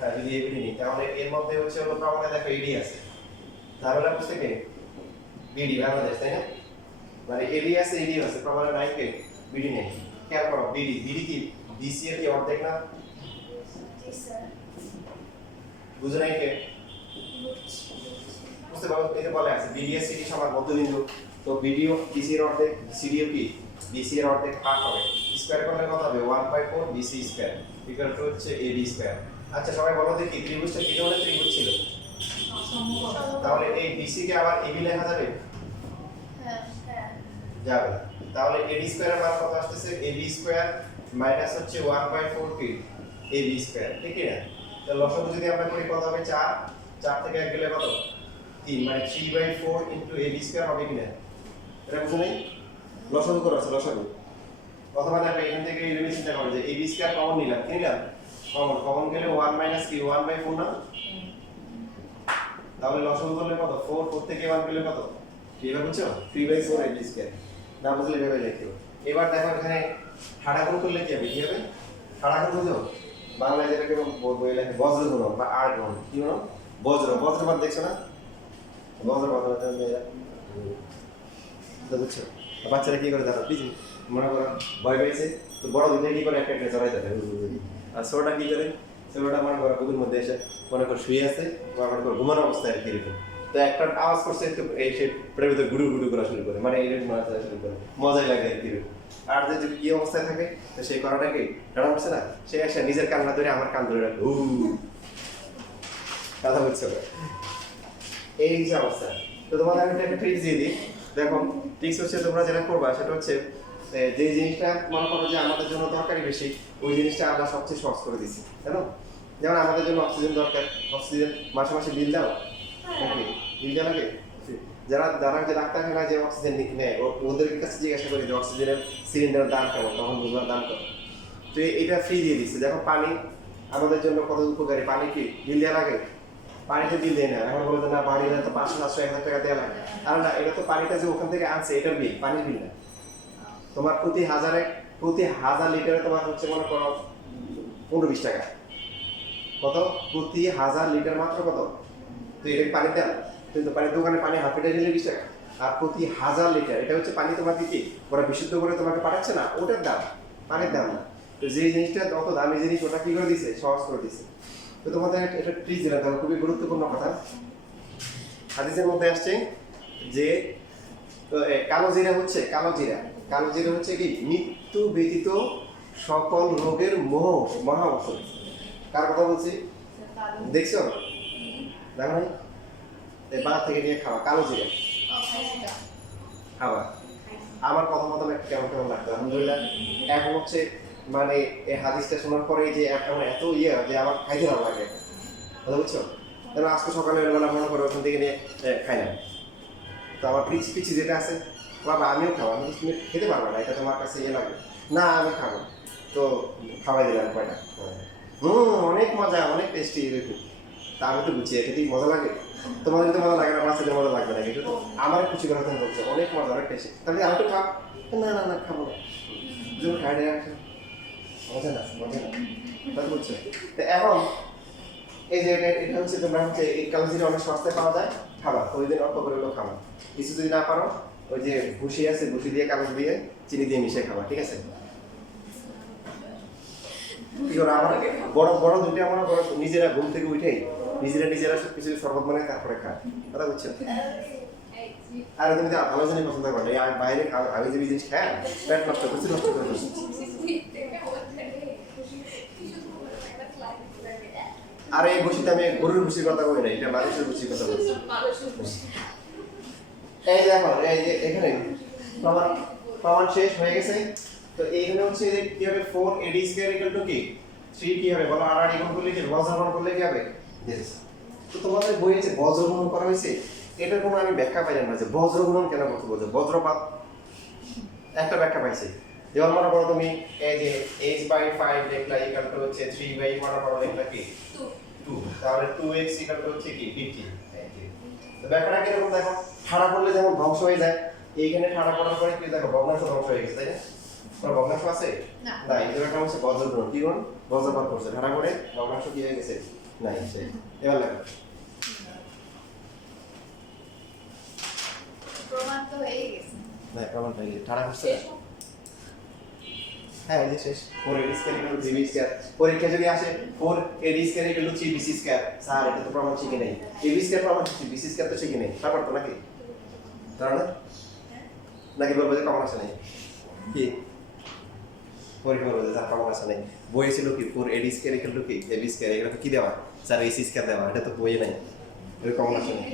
হ্যাঁ যদি এবিডি নিই তাহলে এর মধ্যে হচ্ছে হলো প্রমাণে দেখো এডি আছে তাহলে বুঝতে কি বিডি বাংলাদেশ তাই না মানে এডি আছে এডি আছে প্রমাণে নাই কে বিডি নেই খেয়াল করো বিডি বিডি কি বিসি এর কি অর্ধেক না জি স্যার বুঝো নাই কে বুঝতে পারো এটা বলে আছে বিডি আর সিডি সমান মধ্যবিন্দু তো বিডিও বিসি এর অর্ধেক সিডিও কি বিসি এর অর্ধেক হাফ হবে স্কয়ার করলে কত হবে 1/4 বিসি স্কয়ার ইকুয়াল টু হচ্ছে এডি স্কয়ার আচ্ছা সবাই বলো দেখি ত্রিভুজটা কি ধরনের ত্রিভুজ ছিল তাহলে এই বিসি কে আবার এবি লেখা যাবে হ্যাঁ হ্যাঁ যাবে না। তাহলে এডি স্কয়ারের মান কত আসছে এবি স্কয়ার মাইনাস হচ্ছে 1/4 কি এবি স্কয়ার ঠিক না তো লসাগু যদি আমরা করি কত হবে 4 4 থেকে 1 গেলে কত 3 মানে 3/4 ইনটু এবি স্কয়ার হবে কিনা এটা বুঝো নাই লসাগু করো আছে লসাগু অথবা দেখো এখান থেকে এইভাবে চিন্তা করো যে এবি স্কয়ার কমন নিলাম কি নিলাম কমন গেলে 1 মাইনাস কি 1/4 না তাহলে লসাগু করলে কত 4 4 থেকে 1 গেলে কত এবার বুঝছো 3/4 এবি স্কয়ার না বুঝলে এভাবে লিখো এবার দেখো এখানে হাড়াগুণ করলে কি হবে কি হবে হাড়াগুণ বুঝো বাংলায় যেটাকে বই লেখে বজ্র গুণ বা আর গুণ কি গুণ বজ্রপাত দেখছো না বজ্রপাত মেয়েরা তো বুঝছো বাচ্চারা কি করে দেখো প্লিজ মনে করো ভয় পেয়েছে তো বড় দুধে কি করে একটা চড়াই যাবে আর ছোটটা কি করে ছোটটা মনে করো বুকের মধ্যে এসে মনে করো শুয়ে আছে মনে করো ঘুমানো অবস্থায় আর কি এরকম তো একটা আওয়াজ করছে তো এই সে পেটের ভিতরে গুড়ু গুড়ু করা শুরু করে, মানে এইরকম মাথা শুরু করে, মজাই লাগে আর কি। আর যদি কি অবস্থায় থাকে তো সেই করাটাকে ডানা পড়ছে না, সে এসে নিজের কান না ধরে আমার কান ধরে রাখবে, কথা বুঝছো? এই যে অবস্থা। তো তোমাদের আমি একটা ট্রিক্স দিয়ে দিই। দেখো ট্রিক্স হচ্ছে তোমরা যেটা করবা সেটা হচ্ছে যে জিনিসটা মনে করো যে আমাদের জন্য দরকারি বেশি, ওই জিনিসটা আমরা সবচেয়ে সহজ করে দিচ্ছি, জানো? যেমন আমাদের জন্য অক্সিজেন দরকার, অক্সিজেন মাসে মাসে বিল দাও নাকি? বিল দেওয়া লাগে? যারা যারা যে ডাক্তারখানায় যে অক্সিজেন নেয় ওদের কাছে জিজ্ঞাসা করি যে অক্সিজেনের সিলিন্ডারের দাম কেমন, তখন বুঝবার দাম কত। তো এটা ফ্রি দিয়ে দিচ্ছে। দেখো পানি আমাদের জন্য কত উপকারী, পানি কি বিল দেওয়া লাগে? পানিতে বিল দেয় না। এখন বলে না বাড়িতে তো 500-700-1000 টাকা দেওয়া লাগে। আর না, এটা তো পানিটা যে ওখান থেকে আনছে এটার বিল, পানির বিল না। তোমার প্রতি হাজার লিটারে তোমার হচ্ছে মনে করো 15-20 টাকা। কত? প্রতি 1000 লিটার মাত্র কত? তো এটা কি পানির দাম? কিন্তু পানির দোকানে পানি হাফ লিটার নিলে 20 টাকা। আর প্রতি 1000 লিটার এটা হচ্ছে পানি তোমাকে কি ওরা বিশুদ্ধ করে তোমাকে পাঠাচ্ছে না, ওটার দাম, পানির দাম না। তো যে জিনিসটা অত দামি জিনিস ওটা কি করে দিছে? সহজ করে দিছে। তো তোমাদের এটা ট্রিক্স দিলাম, তাহলে খুবই গুরুত্বপূর্ণ কথা। হাদিসের মধ্যে আসছে যে কালো জিরা হচ্ছে কি মৃত্যু ব্যতীত সকল রোগের মহা ঔষধ। কার কথা বলছি দেখছো? দেখো নাই? বাজার থেকে নিয়ে খাওয়া কালো জিরা খাওয়া। আমার কথা মতো কেমন কেমন লাগতো, আলহামদুলিল্লাহ। এখন হচ্ছে মানে এই হাদিসটা শোনার পরে যে আমার এত যে আমার খাইতে ভালো লাগে, কথা বুঝছো? তাহলে আজকে সকালে বেলা মনে করো ওখান থেকে নিয়ে খাই না। তো আমার পিছি যেটা আছে বাবা আমিও খাবো, আমি তুমি খেতে পারবো না, এটা তোমার কাছে লাগবে না, আমি খাবো। তো খাওয়াই দিলাম কয়টা। অনেক মজা, অনেক টেস্টি এরকম। তা আমি তো বুঝছি এটা কি মজা লাগে, তোমাদের যদি মজা লাগে না, আমার সাথে মজা লাগবে না, কিন্তু আমার খুশি করার জন্য বলছে অনেক মজা, অনেক টেস্টি। তাহলে আমি তো খাও না, না না খাবো না, যখন খাই না মজা না, কথা বুঝছো? তো এখন এই যে এটা হচ্ছে তোমরা হচ্ছে এই কালো জিরা অনেক সস্তায় পাওয়া যায়, খাবা ওই দিন অল্প করে হলেও খাবা। কিছু যদি না পারো ওই যে ভুসি আছে, ভুসি দিয়ে কাগজ দিয়ে চিনি দিয়ে মিশিয়ে খাবা, ঠিক আছে? কি করো আমার বড় বড় দুইটা আমার বড় নিজেরা ঘুম থেকে উঠেই নিজেরা সব কিছু শরবত বানায় তারপরে খায়, কথা বুঝছো? আর তুমি তো ভালো জিনিস পছন্দ করো না, আর বাইরে আমি যে জিনিস খাই পেট নষ্ট করছি, নষ্ট করে দিচ্ছি। আর এই বসিতে আমি গরুর ভুসির কথা বলি না, এটা মানুষের ভুসির কথা বলছি। এই দেখো এই যে এখানে প্রমাণ শেষ হয়ে গেছে। তো এইখানে হচ্ছে যে কি হবে 4AD স্কয়ার ইকুয়াল টু কি 3 কি হবে বলো, আর গুণ করলে কি বজ্রগুণ করলে কি হবে? তো তোমাদের বইয়ে যে বজ্রগুণ করা হয়েছে এটার কোনো আমি ব্যাখ্যা পাইলাম না যে বজ্রগুণ কেন করতে বলছে, বজ্রপাত একটা ব্যাখ্যা পাইছি। যেমন মনে করো তুমি এই যে h/5 লিখলা ইকুয়াল টু হচ্ছে 3/1 লিখলা কি 2, তাহলে 2x ইকুয়াল টু হচ্ছে কি 50। তো ব্যাখ্যাটা কিরকম দেখো, ঠাড়া করলে যেমন ধ্বংস হয়ে যায়, এইখানে ঠাড়া করার পরে কি দেখো ভগ্নাংশ ধ্বংস হয়ে গেছে, তাই না? কোনো ভগ্নাংশ আছে না, এই জায়গাটা হচ্ছে বজ্রগুণ, কি গুণ বজ্রপাত করছে, ঠাড়া করে ভগ্নাংশ কি হয়ে গেছে নাই। সেই এবার লাগবে প্রমাণ তো হয়ে গেছে না, প্রমাণ হয়ে গেছে, ঠাড়া করছে। হ্যাঁ এই যে শেষ 4AD square equal to 3B square. পরীক্ষা যদি আসে 4AD square equal to 3BC square, sir এটা তো প্রমাণ শিখে নেই, AB স্কয়ার প্রমাণ শিখছি, BC স্কয়ার তো শিখে নেই, তারপর তো নাকি তাহলে নাকি বলবো যে প্রমাণ আসে নাই, কি পরীক্ষা বলবো যে স্যার প্রমাণ আসে নাই। বইয়ে ছিল কি 4AD স্কয়ার ইকুয়াল টু কি AB স্কয়ার, এগুলো তো কি দেওয়া স্যার AC স্কয়ার দেওয়া, এটা তো বইয়ে নাই, এর প্রমাণ আসে নাই।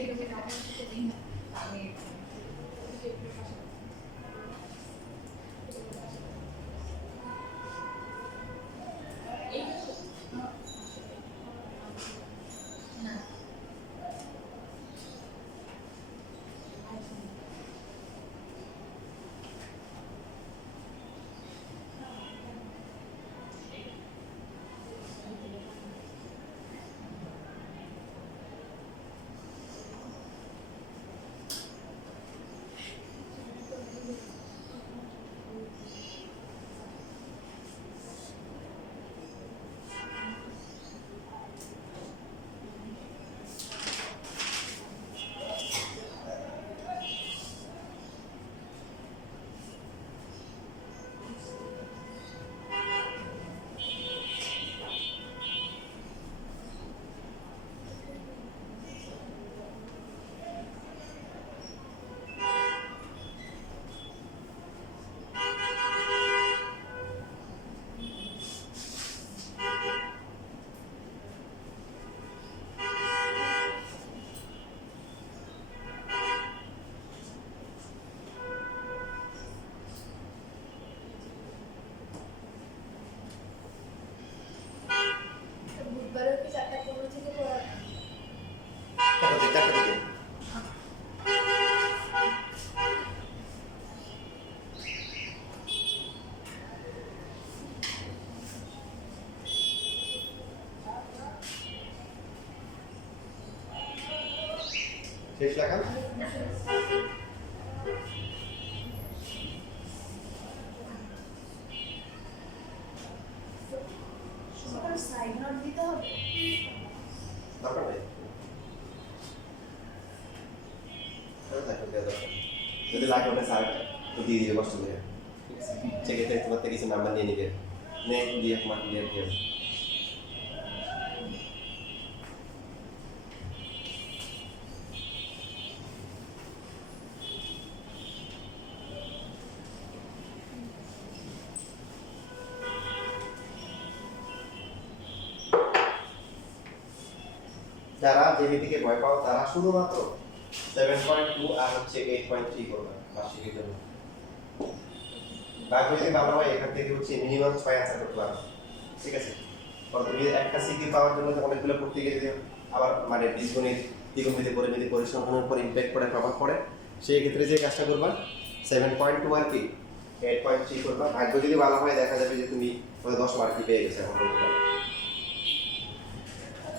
শেষ লেখা সাইড নোট দিতে হবে। দরকার নেই যদি লাগে ওটা স্যার দিয়ে দিবে কষ্ট করে সেক্ষেত্রে তোমার থেকে কিছু নাম্বার নিয়ে নিবে দিয়ে মার্ক দিয়ে দিয়ে যারা জ্যামিতিকে ভয় পাও তারা শুধুমাত্র 7.2 আর হচ্ছে 8.3 করবে বার্ষিকের জন্য। বাকি যদি ভালো হয় এখান থেকে হচ্ছে মিনিমাম 6 অ্যানসার করতে পারবে। ঠিক আছে? কারণ তুমি একটা সিকি পাওয়ার জন্য অনেকগুলো করতে গিয়ে যদি আবার মানে বীজগণিত ত্রিকোণমিতি পরিমিতি পরিসংখ্যানের উপর ইমপ্যাক্ট পড়ে প্রভাব পড়ে সেই ক্ষেত্রে যে কাজটা করবা 7.2 আর কি 8.3 করবা। ভাগ্য যদি ভালো হয় দেখা যাবে যে তুমি 10 মার্ক পেয়ে গেছো এখন বলতে পারো।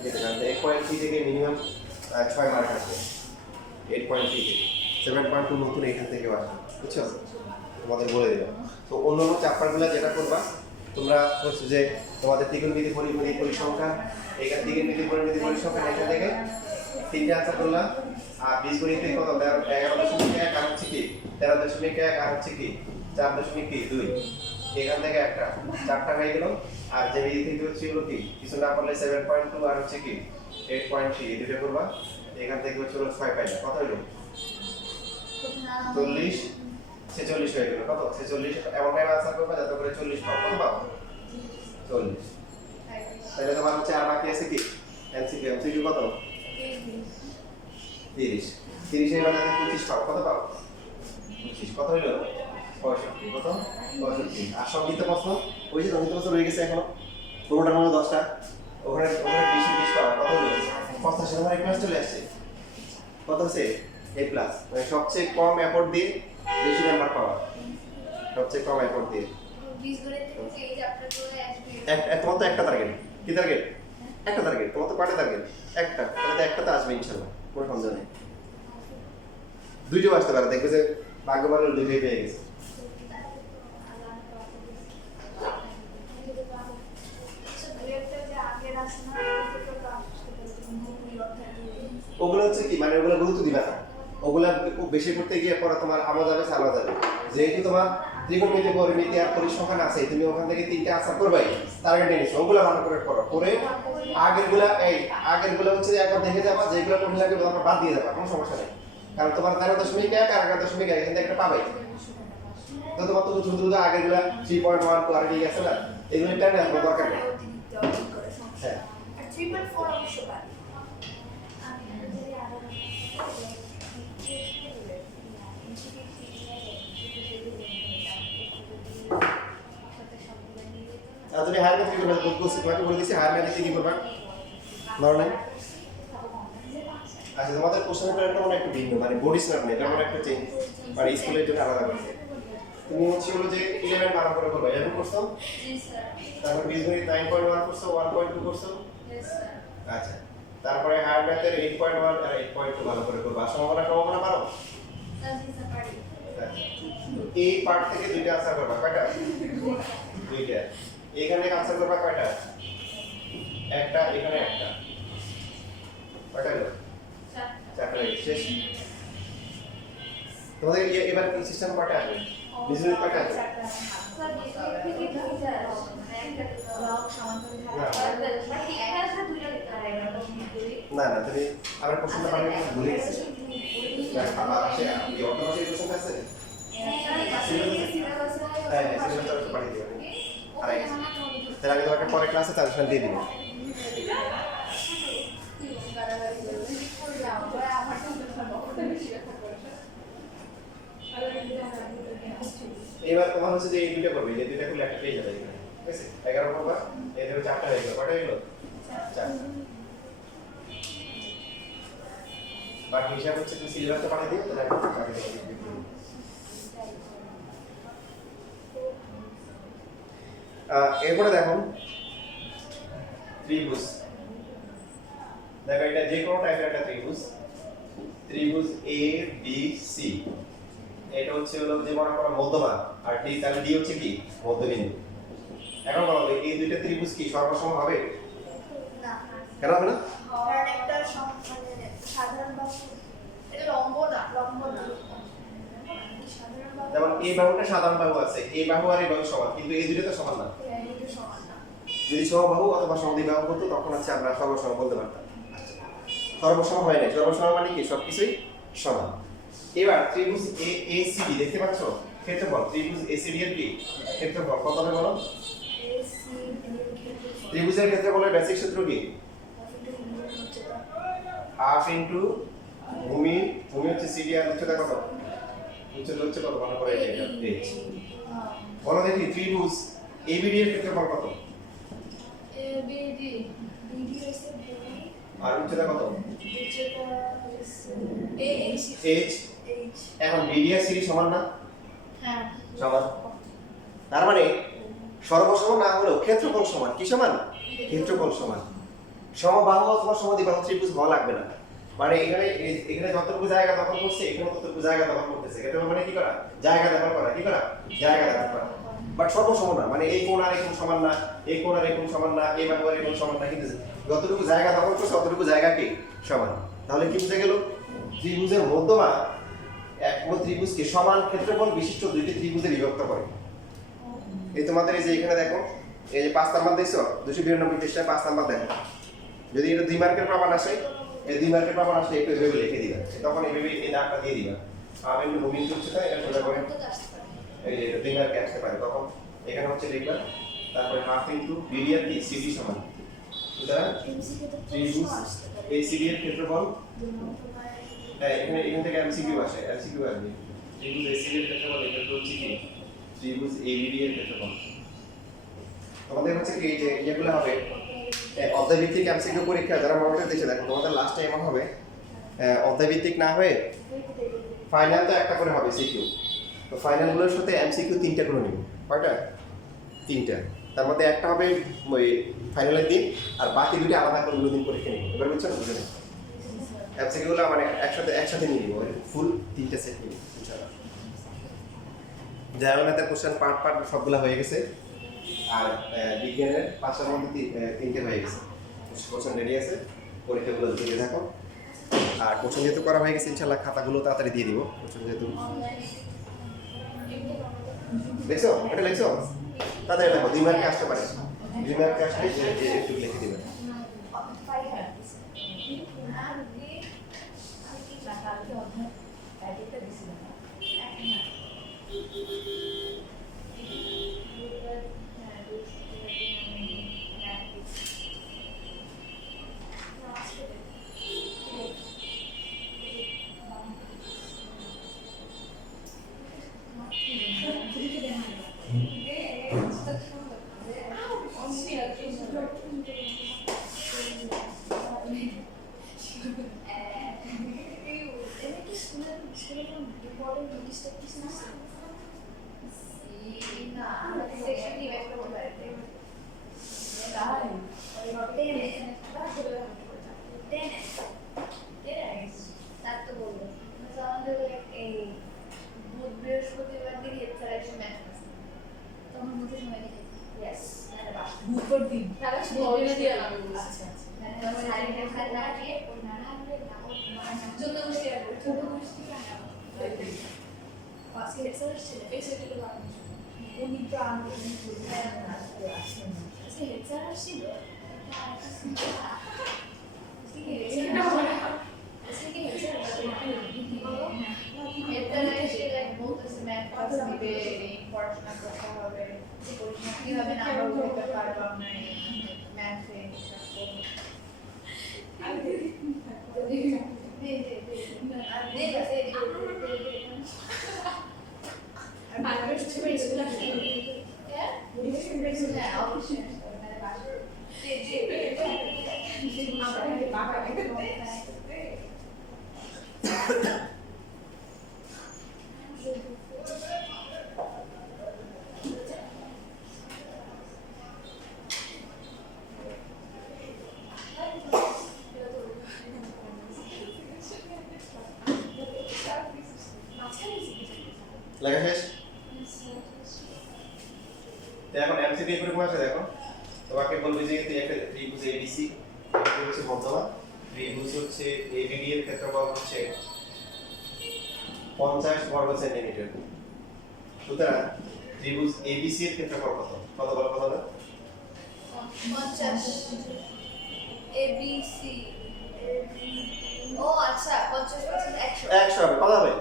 ঠিক আছে? কারণ 8.3 থেকে মিনিমাম 6 মার্ক আসবে 8.3 থেকে 7.2 নতুন এখান থেকে আসবে। বুঝছো? তোমাদের বলে দিলাম। তো অন্যান্য চ্যাপ্টারগুলো যেটা করবা তোমরা হচ্ছে যে তোমাদের ত্রিকোণমিতি পরিমিতি পরিসংখ্যান এখান ত্রিকোণমিতি পরিমিতি পরিসংখ্যান এখান থেকে 3টে আনসার করলাম। আর বীজগণিতে কত 11.1 আর হচ্ছে কি 13.1 আর হচ্ছে কি 4.2 এখান থেকে একটা 4টা হয়ে গেল। আর যে বিধি থেকে হচ্ছে হলো কি কিছু না করলে 7.2 আর হচ্ছে কি 8.3 এই দুটো করবা। এখান থেকে হচ্ছে হলো 6 পাইলা কত হলো 40 46 হয়ে গেল। কত 46 এমন টাইম আনসার করবা যাতে করে 40 পাও। কত পাও 40। তাহলে তোমার হচ্ছে আর বাকি আছে কি এমসিকিউ এমসিকিউ কত 30 30 এর মধ্যে 25 পাও। কত পাও 25 কত হলো 65 কত 65। আর সংগীত প্রশ্ন ওই যে সংগীত প্রশ্ন রয়ে গেছে এখনো পুরোটার মধ্যে 10টা ওখানে 20 পাও। কত হলো 85 নম্বর এক ক্লাস চলে আসছে। কত হচ্ছে A প্লাস মানে সবচেয়ে কম এফোর্ট দিয়ে বেশি নাম্বার পাওয়া সবচেয়ে কম এফোর্ট দিয়ে বীজগণিত থেকে এই চ্যাপ্টারগুলো আসবে। তোমার তো একটা টার্গেট কি টার্গেট একটা টার্গেট তোমার তো কয়টা টার্গেট একটা তাহলে একটা তো আসবে ইনশাআল্লাহ কোনো সন্দেহ নেই। দুইটাও আসতে পারে দেখবে যে ভাগ্য ভালো দুইটাই পেয়ে গেছে। ওগুলো হচ্ছে কি মানে ওগুলো গুরুত্ব দিবা না ওগুলা খুব বেশি করতে গিয়ে পরে তোমার আমা যাবে চালা যাবে। যেহেতু তোমার ত্রিকোণমিতি পরিমিতি আর পরিসংখ্যান আছে তুমি ওখান থেকে 3টে আনসার করবাই টার্গেট নিয়ে ওগুলা ভালো করে করো করে আগেরগুলা হচ্ছে যে একবার দেখে যাবা যেগুলো কঠিন লাগে তোমরা বাদ দিয়ে যাবা কোনো সমস্যা নেই। কারণ তোমার 13.1 আর 11.1 এখান থেকে একটা পাবাই। তো তোমার তো দ্রুত আগেরগুলা 3.1 আর কি আছে না এগুলো টার্গেট রাখবার দরকার নেই। হ্যাঁ 3.4 অবশ্য পারি। তুমি হায়ার ম্যাথ কি করবে তোমাকে বলে দিছি হায়ার ম্যাথে কি করবা ধরো নাই। আচ্ছা তোমাদের কোশ্চেন প্যাটার্নটা মানে একটু ভিন্ন মানে বডি স্ন্যাপ নেই এটা মানে একটা চেঞ্জ মানে স্কুলের জন্য আলাদা করছে। তুমি হচ্ছে হলো যে 11 বানান করে করবে 11 করছো জি স্যার। তারপর বীজগণিত 9.1 করছো 1.2 করছো यस স্যার। আচ্ছা তারপরে হায়ার ম্যাথের 8.1 আর 8.2 ভালো করে করবা। সম্ভাবনা পারো স্যার জি স্যার পারি। এই পার্ট থেকে দুইটা আনসার করবা কয়টা দুইটা এখানে আনসার করবা কয়টা একটা এখানে একটা কয়টা হলো চারটা শেষ। তোমাদের এবার কি সিস্টেম কয়টা আসবে বিজনেস কয়টা আসবে স্যার বিজনেস থেকে দুইটা মানে একটা লগ সমান্তরাল না না তুমি আমার কোশ্চেনটা পারলে ভুলে গেছি আমার আসে এই অটোমেটিক কোশ্চেন আছে হ্যাঁ সিলেবাসটা একটু পাঠিয়ে দিও আর তাহলে আমি তোমাকে পরে ক্লাসে সাজেশন দিয়ে দিব। এবার তোমার হচ্ছে যে এই দুইটা করবে এই দুইটা করলে একটা পেয়ে যাবে এখানে ঠিক আছে 11 করবা এই ধরো 4টা হয়ে গেল কয়টা হলো 4 বাকি হিসাব হচ্ছে তুমি সিলেবাসটা পাঠিয়ে দিও তাহলে আমি বাকি দেব। এরপরে দেখো ত্রিভুজ দেখো এটা যে কোনো টাইপের একটা ত্রিভুজ ত্রিভুজ এ বি সি এটা হচ্ছে হলো যে মনে করো মধ্যমা আর ডি তাহলে ডি হচ্ছে কি মধ্যবিন্দু। এখন বলো এই দুইটা ত্রিভুজ কি সর্বসম হবে? না কেন হবে না? কারণ একটা মানে সাধারণ বাহু এটা লম্ব না সাধারণ বাহু যেমন এই বাহুটা সাধারণ বাহু আছে, এই বাহু আর এই বাহু সমান, কিন্তু এই দুইটা তো সমান না। এটা সমান না। যদি সমবাহু অথবা সমদ্বিবাহু হতো তখন হচ্ছে আমরা সর্বসম বলতে পারতাম। সর্বসম হয় না, সর্বসম মানে কি সবকিছুই সমান। এবার ত্রিভুজ এ এ সি ডি দেখতে পাচ্ছ ক্ষেত্রফল, ত্রিভুজ এ সি ডি এর কি ক্ষেত্রফল কত হবে বলো? AC এর ক্ষেত্রে ত্রিভুজের ক্ষেত্রফলের বেসিক সূত্র কি? হাফ ইনটু ভূমি হচ্ছে সিডি আর উচ্চতা কত? উচ্চতা হচ্ছে কত মনে করে এটা h। বলো দেখি ত্রিভুজ এবিডি এর ক্ষেত্রফল কত? ABD BD হচ্ছে ভূমি আর উচ্চতা কত? উচ্চতা হচ্ছে h। H এখন বিডি আর সিডি সমান না? হ্যাঁ সমান। তার মানে সর্বসম না হলেও ক্ষেত্রফল সমান। কি সমান? ক্ষেত্রফল সমান। সমবাহু অথবা সমদ্বিবাহু ত্রিভুজ হওয়া লাগবে না। মানে এখানে যতটুকু জায়গা দখল করছে এখানে ততটুকু জায়গা দখল করতেছে। এটা মানে কি করা? জায়গা দখল করা। কি করা? জায়গা দখল করা। বাট সর্বসম না, মানে এই কোণ আর এই কোণ সমান না, এই কোণ আর এই কোণ সমান না, এই বাহু আর এই কোণ সমান না, কিন্তু যতটুকু জায়গা দখল করছে ততটুকু জায়গা কি সমান। তাহলে কি বুঝে গেল? ত্রিভুজের মধ্যমা এক পুরো ত্রিভুজকে সমান ক্ষেত্রফল বিশিষ্ট দুইটি ত্রিভুজে বিভক্ত করে। এই তোমাদের এই যে এখানে দেখো, এই যে 5 নাম্বার দেখছো 292 পৃষ্ঠায় 5 নাম্বার দেখো। যদি এটা 2 মার্কের প্রমাণ আসে, এই 2 মার্কের প্রমাণ আসলে একটু এভাবে লিখে দিবা, তখন এইভাবে এই দাগটা দিয়ে দিবা। আমি একটু ভূমি করতে চাই, এটা সোজা করে এই যে এটা 2 মার্কে আসতে পারে, তখন এখানে হচ্ছে লিখবা, তারপরে হাফ ইনটু বিডি আর কি সিডি সমান। সুতরাং ত্রিভুজ এসিডি এর ক্ষেত্রফল, হ্যাঁ এখান থেকে এমসিকিউ আসে, এমসিকিউ আসবে। ত্রিভুজ এসিডি এর ক্ষেত্রফল এটা তো হচ্ছে কি ত্রিভুজ এবিডি এর ক্ষেত্রফল। তোমাদের হচ্ছে কি যে এগুলো হবে অধ্যায়ভিত্তিক এমসিকিউ পরীক্ষা যারা মডেল দেখে দেখো, তোমাদের লাস্ট টাইম হবে অধ্যায়ভিত্তিক না হয়ে ফাইনাল তো একটা করে হবে সিকিউ। তো ফাইনাল গুলোর সাথে এমসিকিউ 3টা করে নিব। কয়টা? 3টা। তার মধ্যে একটা হবে ওই ফাইনালের দিন, আর বাকি দুটো আলাদা করে দুদিন পরীক্ষা নিব। এবার বুঝছো না? বুঝে নেই এমসিকিউ গুলো মানে একসাথে নিয়ে নিব, ফুল 3টা সেট নিব ইনশাআল্লাহ। জার্মানিতে কোশ্চেন পার্ট সবগুলো হয়ে গেছে, আর বিজ্ঞানের 5টার মধ্যে 3টে হয়ে গেছে। কোশ্চেন রেডি আছে, পরীক্ষাগুলো দিয়ে থাকো। আর কোশ্চেন যেহেতু করা হয়ে গেছে ইনশাআল্লাহ খাতাগুলো তাড়াতাড়ি দিয়ে দিব। কোশ্চেন যেহেতু দেখছো, এটা লিখছো তাড়াতাড়ি দেখো, 2 মার্কে আসতে পারে। 2 মার্কে আসলে একটু লিখে দিবেন। বৃহস্পতিবার দিন ইন্টারেকশন ম্যাচ আছে, তখন বুঝে সময় লিখে ইয়েস বুধবার দিন তাহলে বলে দিয়ে আচ্ছা আচ্ছা মানে সাইডে খালি না দিয়ে না হলে না যত খুশি আর ছোট খুশি আজকে লেকচার ছিল এই সেটুকু বানানো উনি প্রাণ আজকে লেকচার ছিল পড়াশোনা করতে হবে, কিভাবে নাম্বার করতে পারবো আমরা ম্যাথে যদি এরকম আসে দেখো তোমাকে বলবে যে তুই একটা ত্রিভুজ এবিসি এটা হচ্ছে মধ্যমা ত্রিভুজ হচ্ছে এবিডি এর ক্ষেত্রফল হচ্ছে 50 বর্গ সেন্টিমিটার সুতরাং ত্রিভুজ এবিসি এর ক্ষেত্রফল কত কত বলো কত না 50 ABC ও আচ্ছা 50 100 100 হবে কত হবে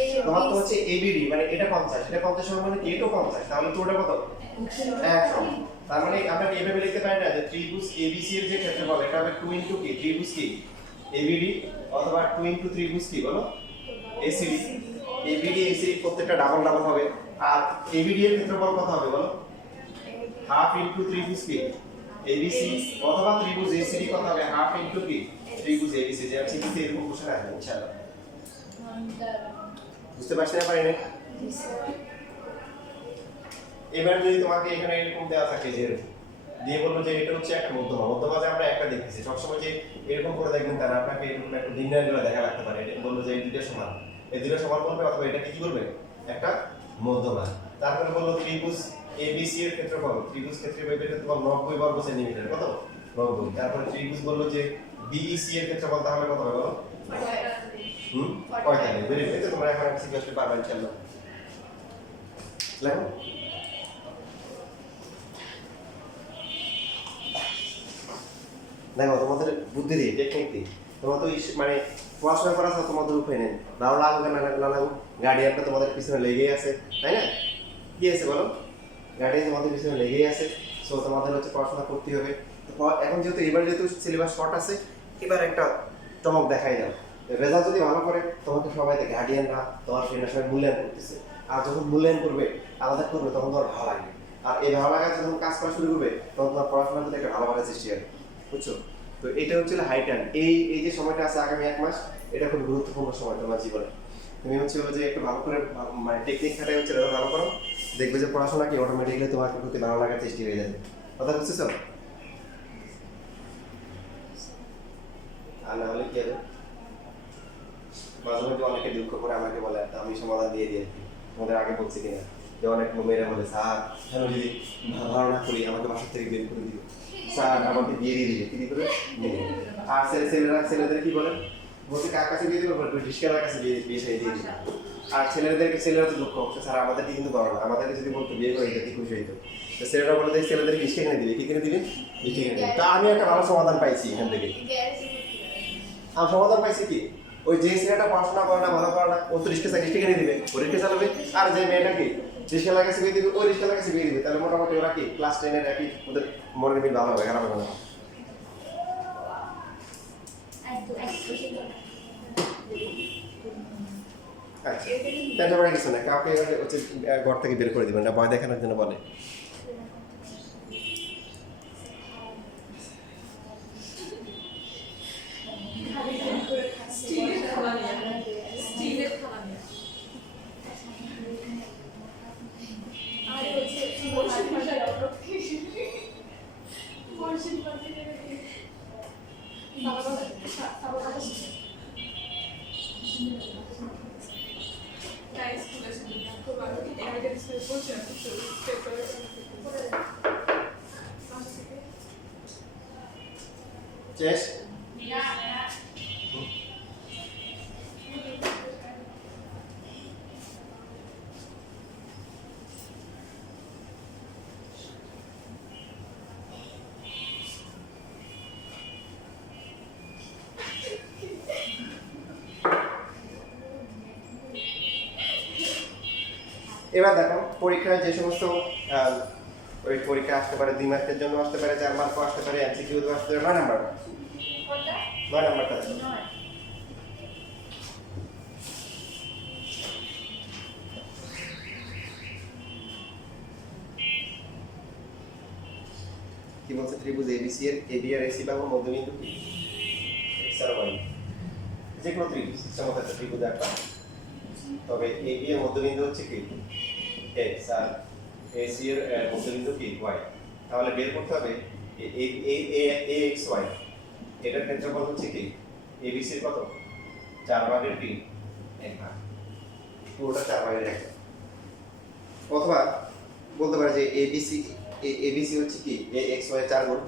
A তোমার তো হচ্ছে এবিডি মানে এটা 50 এটা 50 হবে মানে এটাও 50 তাহলে তো ওটা কত 100 তার মানে আমরা এইভাবে লিখতে পারি না যে ত্রিভুজ এবিসি এর যে ক্ষেত্রফল এটা হবে 2 ইনটু কি ত্রিভুজ কি এবিডি অথবা 2 ইনটু ত্রিভুজ কি বলো এসিডি এবিডি এসিডি প্রত্যেকটা ডাবল ডাবল হবে আর এবিডি এর ক্ষেত্রফল কত হবে বলো হাফ ইনটু ত্রিভুজ কি এবিসি অথবা ত্রিভুজ এসিডি কত হবে হাফ ইনটু কি ত্রিভুজ এবিসি যে আছে কিন্তু এরকম কোশ্চেন আসবে ইনশাআল্লাহ বুঝতে পারছেন না পারেন এবার যদি তোমাকে এখানে এরকম দেওয়া থাকে যে দিয়ে বলবো যে এটা হচ্ছে একটা মধ্যমা মধ্যমা যে আমরা একটা দেখতেছি সবসময় যে এরকম করে দেখবেন তারা আপনাকে এরকম একটা বিন্যাসগুলো দেখা রাখতে পারে এটা বলবো যে এই দুটো সমান এই দুটো সমান বলবে অথবা এটাকে কি করবে একটা মধ্যমা তারপরে বললো ত্রিভুজ এবিসি এর ক্ষেত্রফল ত্রিভুজ ক্ষেত্রফল এটা তোমার 90 বর্গ সেন্টিমিটার কত 90 তারপরে ত্রিভুজ বললো যে বিইসি এর ক্ষেত্রফল তাহলে কত হবে বলো 45 ভেরি গুড তোমরা এখন এমসিকিউ আসলে পারবে ইনশাআল্লাহ লেখো দেখো তোমাদের বুদ্ধি দিয়ে টেকনিক দিয়ে তোমরা তো মানে পড়াশোনা করা তো তোমাদের উপায় নেই ভালো লাগুক না লাগুক গার্ডিয়ানটা তোমাদের পিছনে লেগেই আছে তাই না কি আছে বলো গার্ডিয়ান তোমাদের পিছনে লেগেই আছে সো তোমাদের হচ্ছে পড়াশোনা করতে হবে এখন যেহেতু এবার যেহেতু সিলেবাস শর্ট আছে এবার একটা চমক দেখাই দাও রেজাল্ট যদি ভালো করে তোমাকে সবাই গার্ডিয়ানরা তোমার ফ্রেন্ডের সবাই মূল্যায়ন করতেছে আর যখন মূল্যায়ন করবে আলাদা করবে তখন তোমার ভালো লাগবে আর এই ভালো লাগা যখন কাজ করা শুরু করবে তখন তোমার পড়াশোনার প্রতি একটা ভালোবাসা সৃষ্টি হবে বুঝছো তো এটা হচ্ছে হাই টার্ন এই যে সময়টা আছে আগামী 1 মাস এটা খুব গুরুত্বপূর্ণ সময় তোমার জীবনে তুমি হচ্ছে যে একটু ভালো করে মানে টেকনিক খাটাই হচ্ছে এটা ভালো করো দেখবে যে পড়াশোনা কি অটোমেটিক্যালি তোমার প্রতি ভালো লাগার সৃষ্টি হয়ে যাবে কথা বুঝতেছো আর না হলে কি হবে মাঝে মাঝে অনেকে দুঃখ করে আমাকে বলে আমি সমাধান দিয়ে দিই তোমাদের আগে বলছি কিনা যে অনেক মেয়েরা বলে স্যার কেন যদি ভালো না করি আমাকে বাসা থেকে বের করে দিবে স্যার আমাকে বিয়ে দিয়ে দিবে কি করে আর ছেলেদের কি বলে বলছে কার কাছে বিয়ে দিবে রিস্কার কাছে বিয়ে সাই দিয়ে দিবে আর ছেলেরা তো দুঃখ হচ্ছে স্যার আমাদেরকে কিন্তু বলো না আমাদেরকে যদি বলতো বিয়ে করে দিতে খুশি হইতো তো ছেলেরা বলে যে ছেলেদেরকে রিস্কা কিনে দিবে কি কিনে দিবে রিস্কা কিনে দিবে তা আমি একটা ভালো সমাধান পাইছি এখান থেকে আমি সমাধান পাইছি কি ওই যে ছেলেটা পড়াশোনা করে না ভালো করে না ও তো রিস্কা কিনে দিবে ও রিস্কা চালাবে আর যে মেয়েটা কি রিস্কা লাগাইছে বিয়ে দিবে ওই রিস্কা লাগাইছে বিয়ে দিবে তাহলে মোটামুটি ওরা কি ক্লাস 10 এর একই ওদের মনের মিল ভালো হবে খারাপ হবে না আচ্ছা টেনশন করার কিছু না কাউকে হচ্ছে ঘর থেকে বের করে দিবেন না ভয় দেখানোর জন্য বলে চেস এবার দেখো পরীক্ষায় যে সমস্ত ওই পরীক্ষা আসতে পারে 2 মার্কের জন্য আসতে পারে 4 মার্কও আসতে পারে এমসিকিউ তো আসতে পারে 9 নাম্বার 9 নাম্বারটা কি বলছে ত্রিভুজ এবিসি এর এবি আর এসি বাহু মধ্যবিন্দু কি x আর y যে কোনো ত্রিভুজ সমতল ত্রিভুজ একটা তবে এবি এর মধ্যবিন্দু হচ্ছে কি x আর এসি এর মধ্যবিন্দু কি y তাহলে বের করতে হবে ax y এটার ক্ষেত্রফল হচ্ছে কি এবিসি এর কত 4 ভাগের 3 1 ভাগ পুরোটা 4 ভাগের 1 অথবা বলতে পারে যে এবিসি এবিসি হচ্ছে কি এ এক্স ওয়াই 4 গুণ,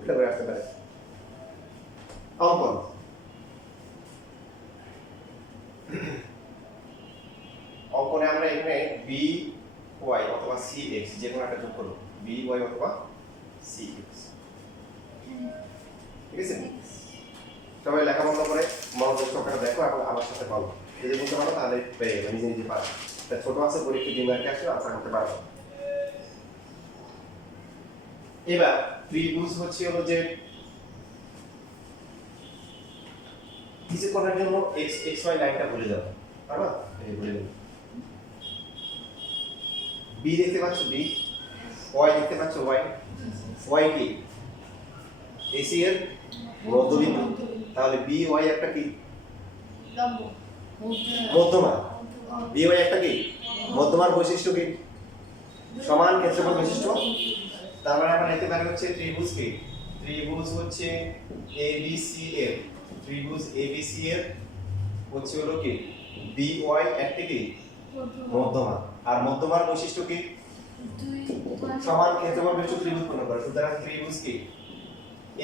এটা করে আসতে পারে। অঙ্কন অঙ্কনে আমরা এখানে বি ওয়াই অথবা সি এক্স যে কোনো একটা যোগ করব, বি ওয়াই অথবা সি এক্স। ঠিক আছে, সবাই লেখা বন্ধ করে মনোযোগ সহকারে দেখো এবং আমার সাথে বলো, যদি বলতে পারো তাহলে পেয়ে যাবে, নিজে নিজে পারো। তা ছোট আছে পরীক্ষা 2 মার্কে আসলে আনসার করতে পারবো। এবার ত্রিভুজ হচ্ছে হলো যে কিছুক্ষণের জন্য এক্স এক্স ওয়াই লাইনটা ভুলে যাও, পারবা? এই ভুলে যাও। বি দেখতে পাচ্ছ বি, ওয়াই দেখতে পাচ্ছ ওয়াই, ওয়াই কি এসি এর মধ্যবিন্দু, তাহলে বি ওয়াই একটা কি মধ্যমা, বি ওয়াই একটা কি মধ্যমার বৈশিষ্ট্য কি সমান ক্ষেত্রফল বৈশিষ্ট্য। তার মানে আমরা লিখতে পারি হচ্ছে ত্রিভুজ কি, ত্রিভুজ হচ্ছে এবিসি এর, ত্রিভুজ এবিসি এর হচ্ছে হলো কি বি ওয়াই একটা কি মধ্যমা, আর মধ্যমার বৈশিষ্ট্য কি সমান ক্ষেত্রফল বিশিষ্ট ত্রিভুজ উৎপন্ন করে। সুতরাং ত্রিভুজ কি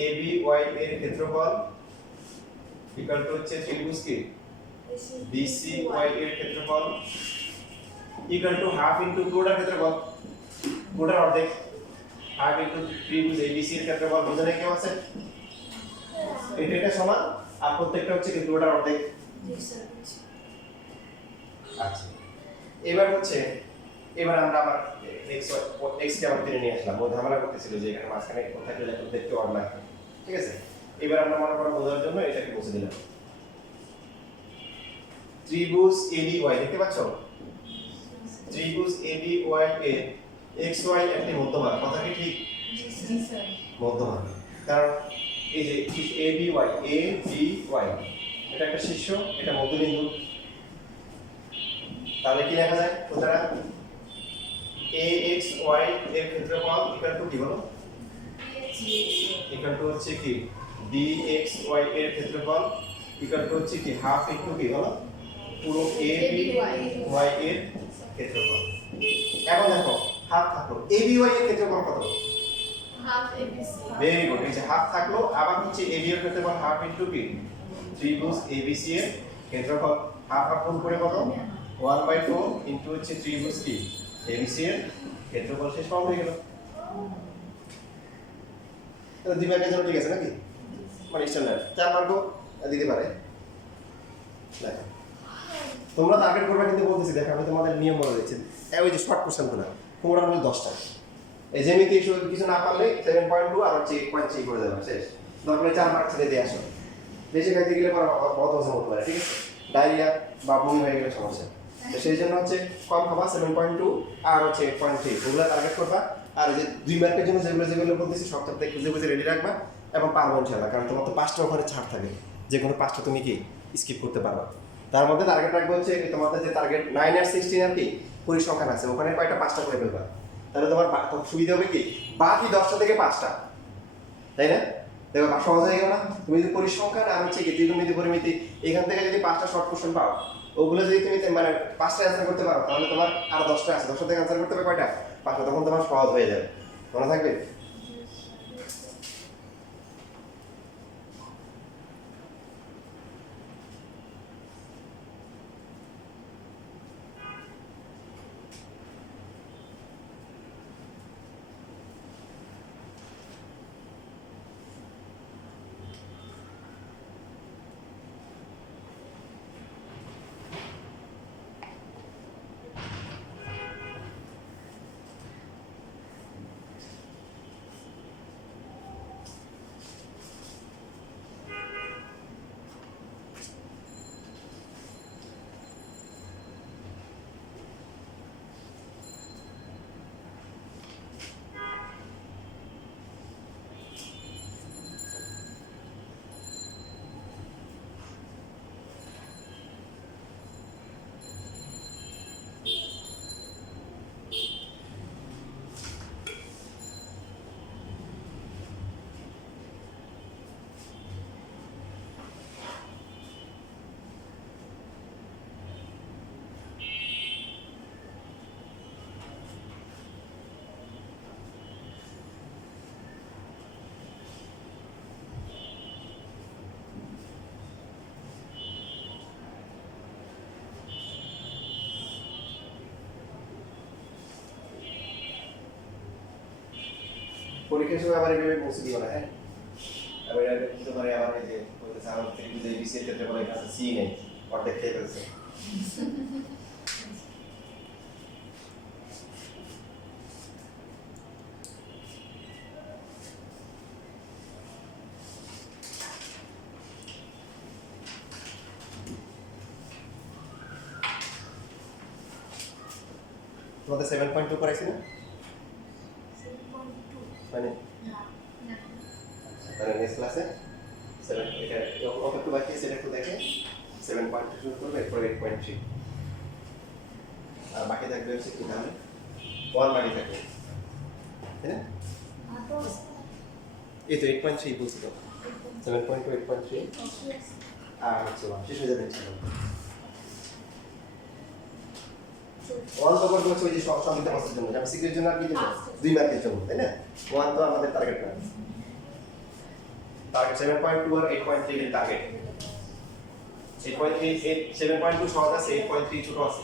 এবি ওয়াই এর ক্ষেত্রফল ইকুয়াল টু হচ্ছে ত্রিভুজ কি বিসি ওয়াই এর ক্ষেত্রফল ইকুয়াল টু হাফ ইনটু পুরোটার ক্ষেত্রফল, পুরোটার অর্ধেক, হাফ ইনটু ত্রিভুজ এবিসি এর ক্ষেত্রফল। বুঝলে কেমন আছে? এটা সমান আর প্রত্যেকটা হচ্ছে কি পুরোটার অর্ধেক। আচ্ছা, এবার হচ্ছে এবার আমরা আবার এক্স কে আবার টেনে নিয়ে আসলাম, ও ঝামেলা করতেছিল যে এখানে মাঝখানে কোথায় গেলে দেখতে অড লাগে। ঠিক আছে, এবার আমরা মনে করো বোঝার জন্য এটাকে বসে দিলাম। ত্রিভুজ এবি ওয়াই দেখতে পাচ্ছ, ত্রিভুজ এবি ওয়াই এর এক্স ওয়াই একটি মধ্যমা, কথা কি ঠিক? মধ্যমা, কারণ এই যে AB Y A B Y এটা একটা শীর্ষ, এটা মধ্যবিন্দু, তাহলে কি লেখা যায়? সুতরাং ax y এর ক্ষেত্রফল ইকুয়াল টু কি বলো? ইকুয়াল টু হচ্ছে কি bx y এর ক্ষেত্রফল ইকুয়াল টু হচ্ছে কি হাফ ইনটু কি বলো পুরো ab y এর ক্ষেত্রফল। এখন দেখো হাফ থাকলো ab y এর ক্ষেত্রফল কত? Half ABC. ভেরি গুড, এই যে হাফ থাকলো, আবার হচ্ছে ab এর ক্ষেত্রফল হাফ ইনটু কি ত্রিভুজ abc এর ক্ষেত্রফল, হাফ হাফ গুণ করে কত 1/4 ইনটু হচ্ছে ত্রিভুজ কি ABC এর ক্ষেত্রফল। শেষ পাওয়া হয়ে গেল। তো দুই মার্কের জন্য ঠিক আছে নাকি? মানে স্ট্যান্ডার্ড 4 মার্কও দিতে পারে। দেখো তোমরা টার্গেট করবে, কিন্তু বলতেছি দেখো আমি তোমাদের নিয়ম বলে দিচ্ছি। ওই যে শর্ট কোশ্চেনগুলো তোমরা হলো 10টা, এই যেমিতি কিছু না পারলে 7.2 আর হচ্ছে 8.3 করে দেবে, শেষ। দরকার 4 মার্ক ছেড়ে দিয়ে আসো, বেশি খাইতে গেলে পরে বহুত ওজন হতে পারে। ঠিক আছে, ডায়রিয়া বা বমি হয়ে গেলে সমস্যা, তো সেই জন্য হচ্ছে কম খাবা 7.2 আর হচ্ছে 8.3 ওগুলো টার্গেট করবা। আর যে 2 মার্কের জন্য যেগুলো বলতেছি সব সপ্তাহে খুঁজে খুঁজে রেডি রাখবা এবং পারবো ইনশাআল্লাহ, কারণ তোমার তো 5টা ওখানে ছাড় থাকে, যে কোনো 5টা তুমি কি স্কিপ করতে পারবা। তার মধ্যে টার্গেট রাখবো হচ্ছে তোমাদের যে টার্গেট 9 আর 16 আর কি পরিসংখ্যান আছে, ওখানে কয়টা 5টা করে ফেলবা, তাহলে তোমার সুবিধা হবে কি বাকি 10টা থেকে 5টা, তাই না? দেখো সহজ হয়ে গেল না? তুমি যদি পরিসংখ্যান আর হচ্ছে কি ত্রিকোণমিতি পরিমিতি এখান থেকে যদি 5টা শর্ট কোশ্চেন পাও, ওগুলো যদি তুমি মানে 5টা অ্যান্সার করতে পারো, তাহলে তোমার আরো 10টা আছে, 10টা থেকে অ্যান্সার করতে হবে কয়টা? 5টা, তখন তোমার সহজ হয়ে যাবে। মনে থাকবে? পরীক্ষার সময় আবার এভাবে মুছে দিও না, হ্যাঁ? আবার এটা কিন্তু মানে আবার এই যে বলতেছে আমার থেকে বুঝে এবিসি এর ক্ষেত্রে বলে এখানে সি নেই, অর্ধেক খেয়ে ফেলছে। তোমাদের 7.2 করাইছি না? 7.2 মানে না না তাহলে নেক্সট ক্লাসে 7 এটা কতটুকু বাকি আছে সেটা একটু দেখে 7.2 শুরু করবে, এরপর 8.3 আর বাকি থাকবে হচ্ছে কি তাহলে 1 বাকি থাকবে, তাই না? তো এই তো 8.3 বলছি তো, 7.2 8.3 আর হচ্ছে 1 শেষ হয়ে যাবে ইনশাআল্লাহ। 1 তো করবো হচ্ছে ওই যে সংবিত মাসের জন্য, যেমন সিকিউর জন্য আর কি জন্য 2 মার্কের জন্য, তাই না? 1 তো আমাদের টার্গেট না, টার্গেট 7.2 আর 8.3 এর টার্গেট। 8.3 7.2 সহজ আছে, 8.3 ছোট আছে।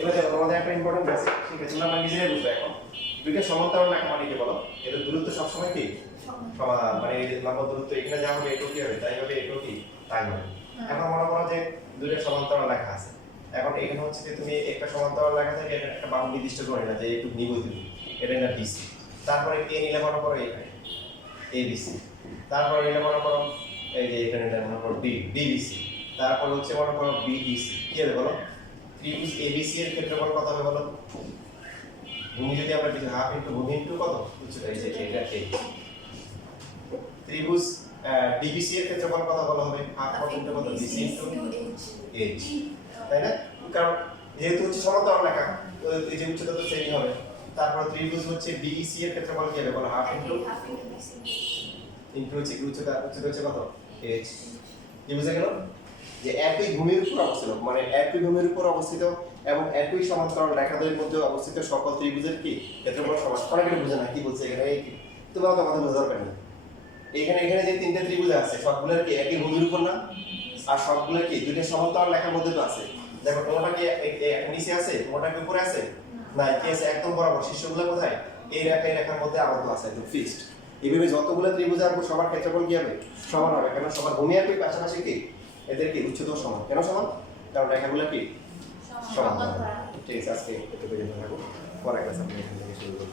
এবার দেখো তোমাদের একটা ইম্পর্টেন্ট বেসিক ঠিক আছে, তোমরা নিজেরাই বুঝবে এখন দুইটা সমান্তরাল রেখা মানে কি বলো? এর দূরত্ব সবসময় কি সমান, মানে এই লম্ব দূরত্ব এখানে যা হবে এটাও কি হবে তাই হবে, এটাও কি তাই হবে। এখন মনে করো যে দুইটা সমান্তরাল রেখা আছে, এখন এখানে হচ্ছে যে তুমি একটা সমান্তরাল রেখা থেকে একটা বাহু নির্দিষ্ট করে না যে একটু নিবই তুমি, এটা না বিসি, তারপরে কে নিলে মনে করো এখানে এবিসি, তারপরে নিলে মনে করো এই যে এখানে এটা মনে করো বিবিসি, তারপর হচ্ছে মনে করো বিইসি, কি হবে বলো? ত্রিভুজ এবিসি এর ক্ষেত্রফল কত হবে বলো? ভূমি যদি আমরা লিখি হাফ ইনটু ভূমি ইনটু কত উচ্চতা, এই যে এটা এই ত্রিভুজ ডিবিসি এর ক্ষেত্রফল কত বলা হবে? হাফ কত ইনটু কত বিসি ইনটু এইচ, তাই না? কারণ যেহেতু হচ্ছে সমান্তরাল রেখা তো এই যে উচ্চতা তো সেমই হবে। তারপর ত্রিভুজ হচ্ছে বিইসি এর ক্ষেত্রফল কি হবে বলো? হাফ ইনটু হচ্ছে কি উচ্চতা হচ্ছে কত এইচ। কি বুঝা গেল? যে একই ভূমির উপর অবস্থিত, মানে একই ভূমির উপর অবস্থিত এবং একই সমান্তরাল রেখাদের মধ্যে অবস্থিত সকল ত্রিভুজের কি ক্ষেত্রফল সমান। অনেকে বুঝে না কি বলছে এখানে, এই তোমরা তো কথা বোঝা দরকার নেই। এখানে যে তিনটা ত্রিভুজ আছে সবগুলোর কি একই ভূমির উপর না, আর সবগুলো কি দুইটা সমান্তরাল রেখার মধ্যে তো আছে। দেখো তোমারটা কি নিচে আছে, তোমারটা কি উপরে আছে? না, কি আছে একদম বরাবর, শীর্ষগুলো কোথায়? এই রেখার মধ্যে আবদ্ধ আছে, একদম ফিক্সড। এইভাবে যতগুলো ত্রিভুজ আসবে সবার ক্ষেত্রফল কি হবে? সমান হবে, কারণ সবার ভূমি একই, পাশাপাশি কি এদের কি উচ্চতাও সমান। কেন সমান? কারণ রেখাগুলো কি সমান। ঠিক আছে, আজকে এটুকু পরে ক্লাস আপনি এখান থেকে শুরু করুন।